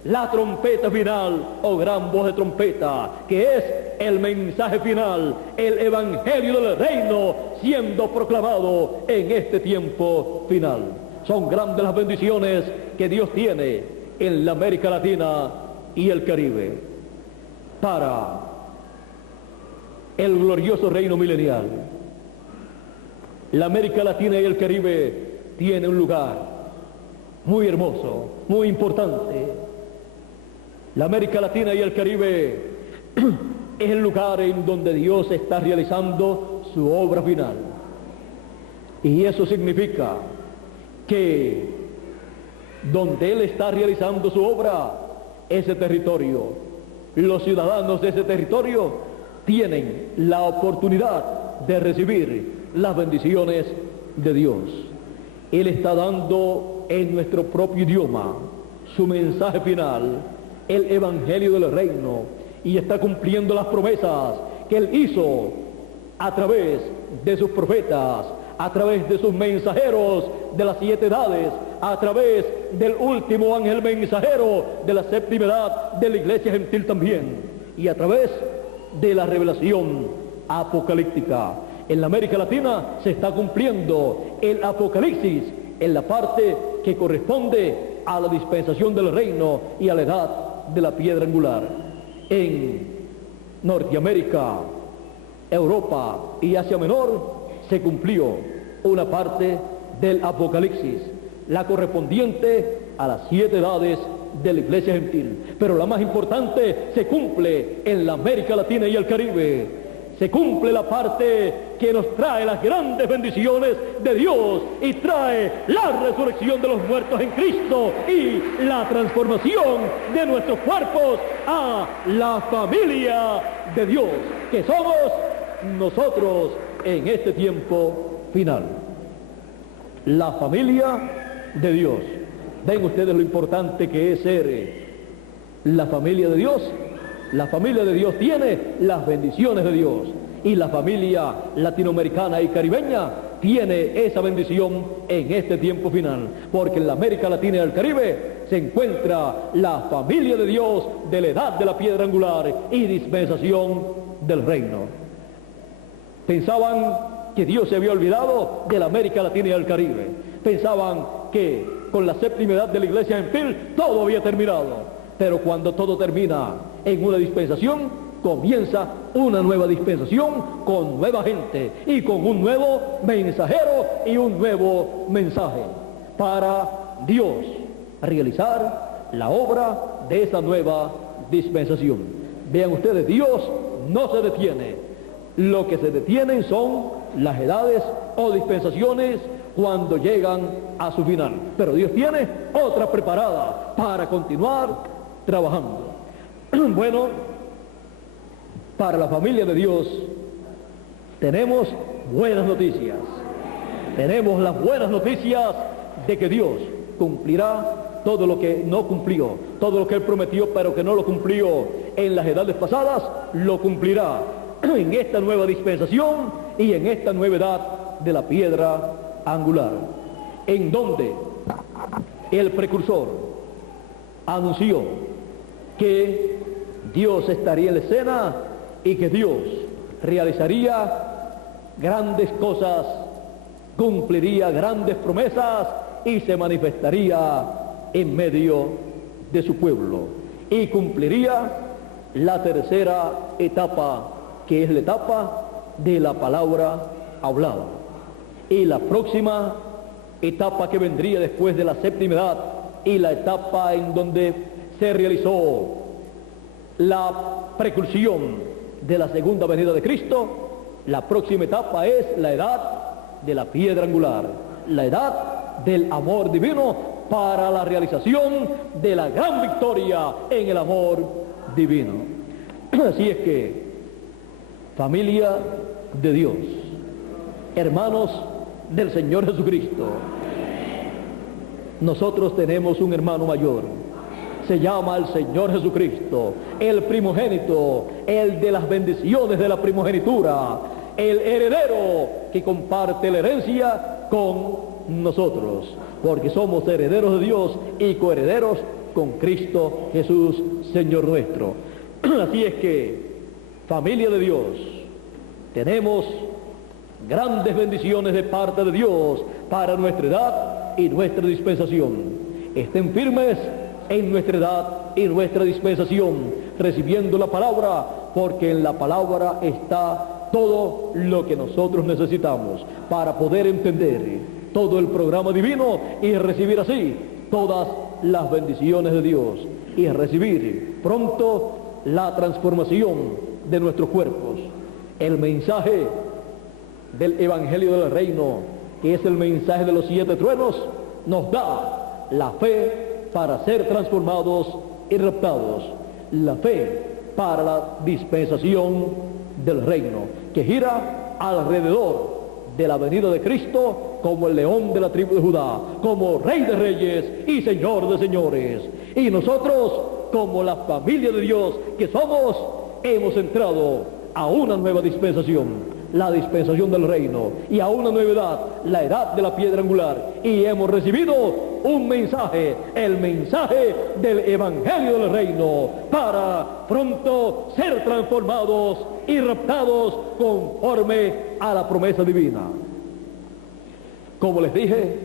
La trompeta final, o gran voz de trompeta, que es el mensaje final, el evangelio del reino siendo proclamado en este tiempo final. Son grandes las bendiciones que Dios tiene en la América Latina y el Caribe para el glorioso reino milenial. La América Latina y el Caribe tiene un lugar muy hermoso, muy importante. La América Latina y el Caribe es el lugar en donde Dios está realizando su obra final. Y eso significa que donde Él está realizando su obra, ese territorio, los ciudadanos de ese territorio tienen la oportunidad de recibir las bendiciones de Dios. Él está dando en nuestro propio idioma su mensaje final, el Evangelio del Reino, y está cumpliendo las promesas que Él hizo a través de sus profetas, a través de sus mensajeros de las 7 edades, a través del último ángel mensajero de la 7ª edad de la iglesia gentil también, y a través de la revelación apocalíptica. En la América Latina se está cumpliendo el Apocalipsis en la parte que corresponde a la dispensación del reino y a la edad de la piedra angular. En Norteamérica, Europa y Asia Menor se cumplió una parte del Apocalipsis, la correspondiente a las 7 edades de la iglesia gentil. Pero la más importante se cumple en la América Latina y el Caribe. Se cumple la parte que nos trae las grandes bendiciones de Dios y trae la resurrección de los muertos en Cristo y la transformación de nuestros cuerpos a la familia de Dios, que somos nosotros en este tiempo final. La familia de Dios. Ven ustedes lo importante que es ser la familia de Dios. La familia de Dios tiene las bendiciones de Dios, y la familia latinoamericana y caribeña tiene esa bendición en este tiempo final, porque en la América Latina y el Caribe se encuentra la familia de Dios de la edad de la piedra angular y dispensación del reino. Pensaban que Dios se había olvidado de la América Latina y el Caribe. Pensaban que con la 7ª edad de la iglesia gentil todo había terminado. Pero cuando todo termina en una dispensación, comienza una nueva dispensación con nueva gente y con un nuevo mensajero y un nuevo mensaje para Dios realizar la obra de esa nueva dispensación. Vean ustedes, Dios no se detiene. Lo que se detienen son las edades o dispensaciones cuando llegan a su final. Pero Dios tiene otra preparada para continuar trabajando. Bueno, para la familia de Dios tenemos buenas noticias. Tenemos las buenas noticias de que Dios cumplirá todo lo que no cumplió, todo lo que Él prometió pero que no lo cumplió en las edades pasadas, lo cumplirá en esta nueva dispensación y en esta nueva edad de la piedra angular, en donde el precursor anunció que Dios estaría en la escena y que Dios realizaría grandes cosas, cumpliría grandes promesas y se manifestaría en medio de su pueblo y cumpliría la 3ª etapa, que es la etapa de la palabra hablada. Y la próxima etapa que vendría después de la 7ª edad y la etapa en donde se realizó la precursión de la segunda venida de Cristo, la próxima etapa es la edad de la piedra angular, la edad del amor divino para la realización de la gran victoria en el amor divino. Así es que, familia de Dios, hermanos del Señor Jesucristo, nosotros tenemos un hermano mayor. Se llama el Señor Jesucristo, el primogénito, el de las bendiciones de la primogenitura, el heredero que comparte la herencia con nosotros, porque somos herederos de Dios y coherederos con Cristo Jesús, Señor nuestro. Así es que, familia de Dios, tenemos grandes bendiciones de parte de Dios para nuestra edad y nuestra dispensación. Estén firmes en nuestra edad y nuestra dispensación, recibiendo la palabra, porque en la palabra está todo lo que nosotros necesitamos para poder entender todo el programa divino y recibir así todas las bendiciones de Dios y recibir pronto la transformación de nuestros cuerpos. El mensaje del Evangelio del Reino, que es el mensaje de los 7 truenos, nos da la fe para ser transformados y raptados, la fe para la dispensación del reino, que gira alrededor de la venida de Cristo como el león de la tribu de Judá, como Rey de Reyes y Señor de Señores. Y nosotros, como la familia de Dios que somos, hemos entrado a una nueva dispensación, la dispensación del reino, y a una nueva edad, la edad de la piedra angular, y hemos recibido un mensaje, el mensaje del Evangelio del Reino, para pronto ser transformados y raptados conforme a la promesa divina. Como les dije,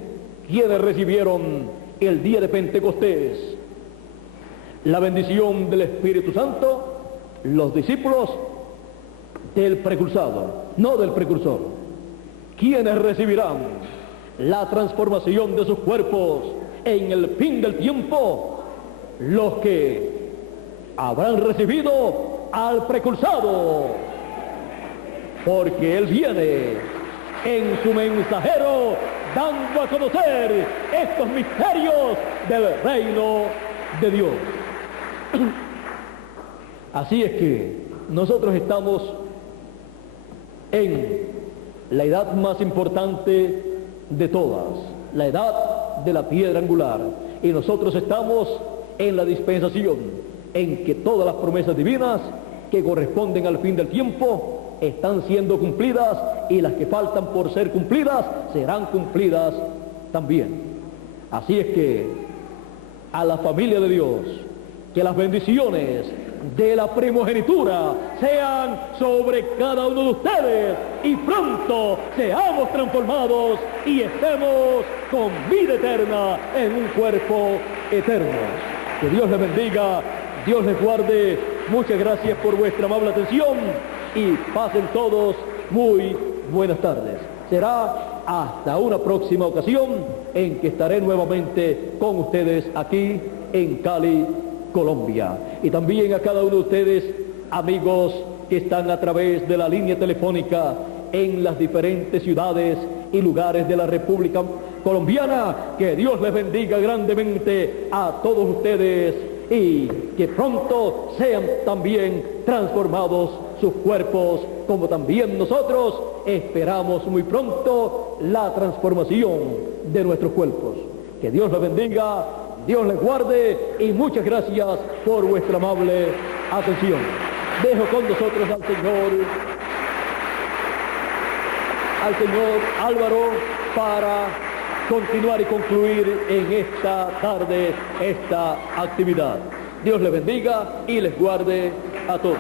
quienes recibieron el día de Pentecostés la bendición del Espíritu Santo, los discípulos del precursado, no del precursor. Quienes recibirán la transformación de sus cuerpos en el fin del tiempo, los que habrán recibido al precursado, porque él viene en su mensajero dando a conocer estos misterios del reino de Dios. Así es que nosotros estamos en la edad más importante de todas, la edad de la piedra angular, y nosotros estamos en la dispensación en que todas las promesas divinas que corresponden al fin del tiempo están siendo cumplidas, y las que faltan por ser cumplidas serán cumplidas también. Así es que a la familia de Dios, que las bendiciones de la primogenitura sean sobre cada uno de ustedes, y pronto seamos transformados y estemos con vida eterna en un cuerpo eterno. Que Dios les bendiga, Dios les guarde. Muchas gracias por vuestra amable atención y pasen todos muy buenas tardes. Será hasta una próxima ocasión en que estaré nuevamente con ustedes aquí en Cali, Colombia. Y también a cada uno de ustedes, amigos que están a través de la línea telefónica en las diferentes ciudades y lugares de la República Colombiana, que Dios les bendiga grandemente a todos ustedes, y que pronto sean también transformados sus cuerpos, como también nosotros esperamos muy pronto la transformación de nuestros cuerpos. Que Dios les bendiga, Dios les guarde, y muchas gracias por vuestra amable atención. Dejo con nosotros al señor Álvaro para continuar y concluir en esta tarde esta actividad. Dios les bendiga y les guarde a todos.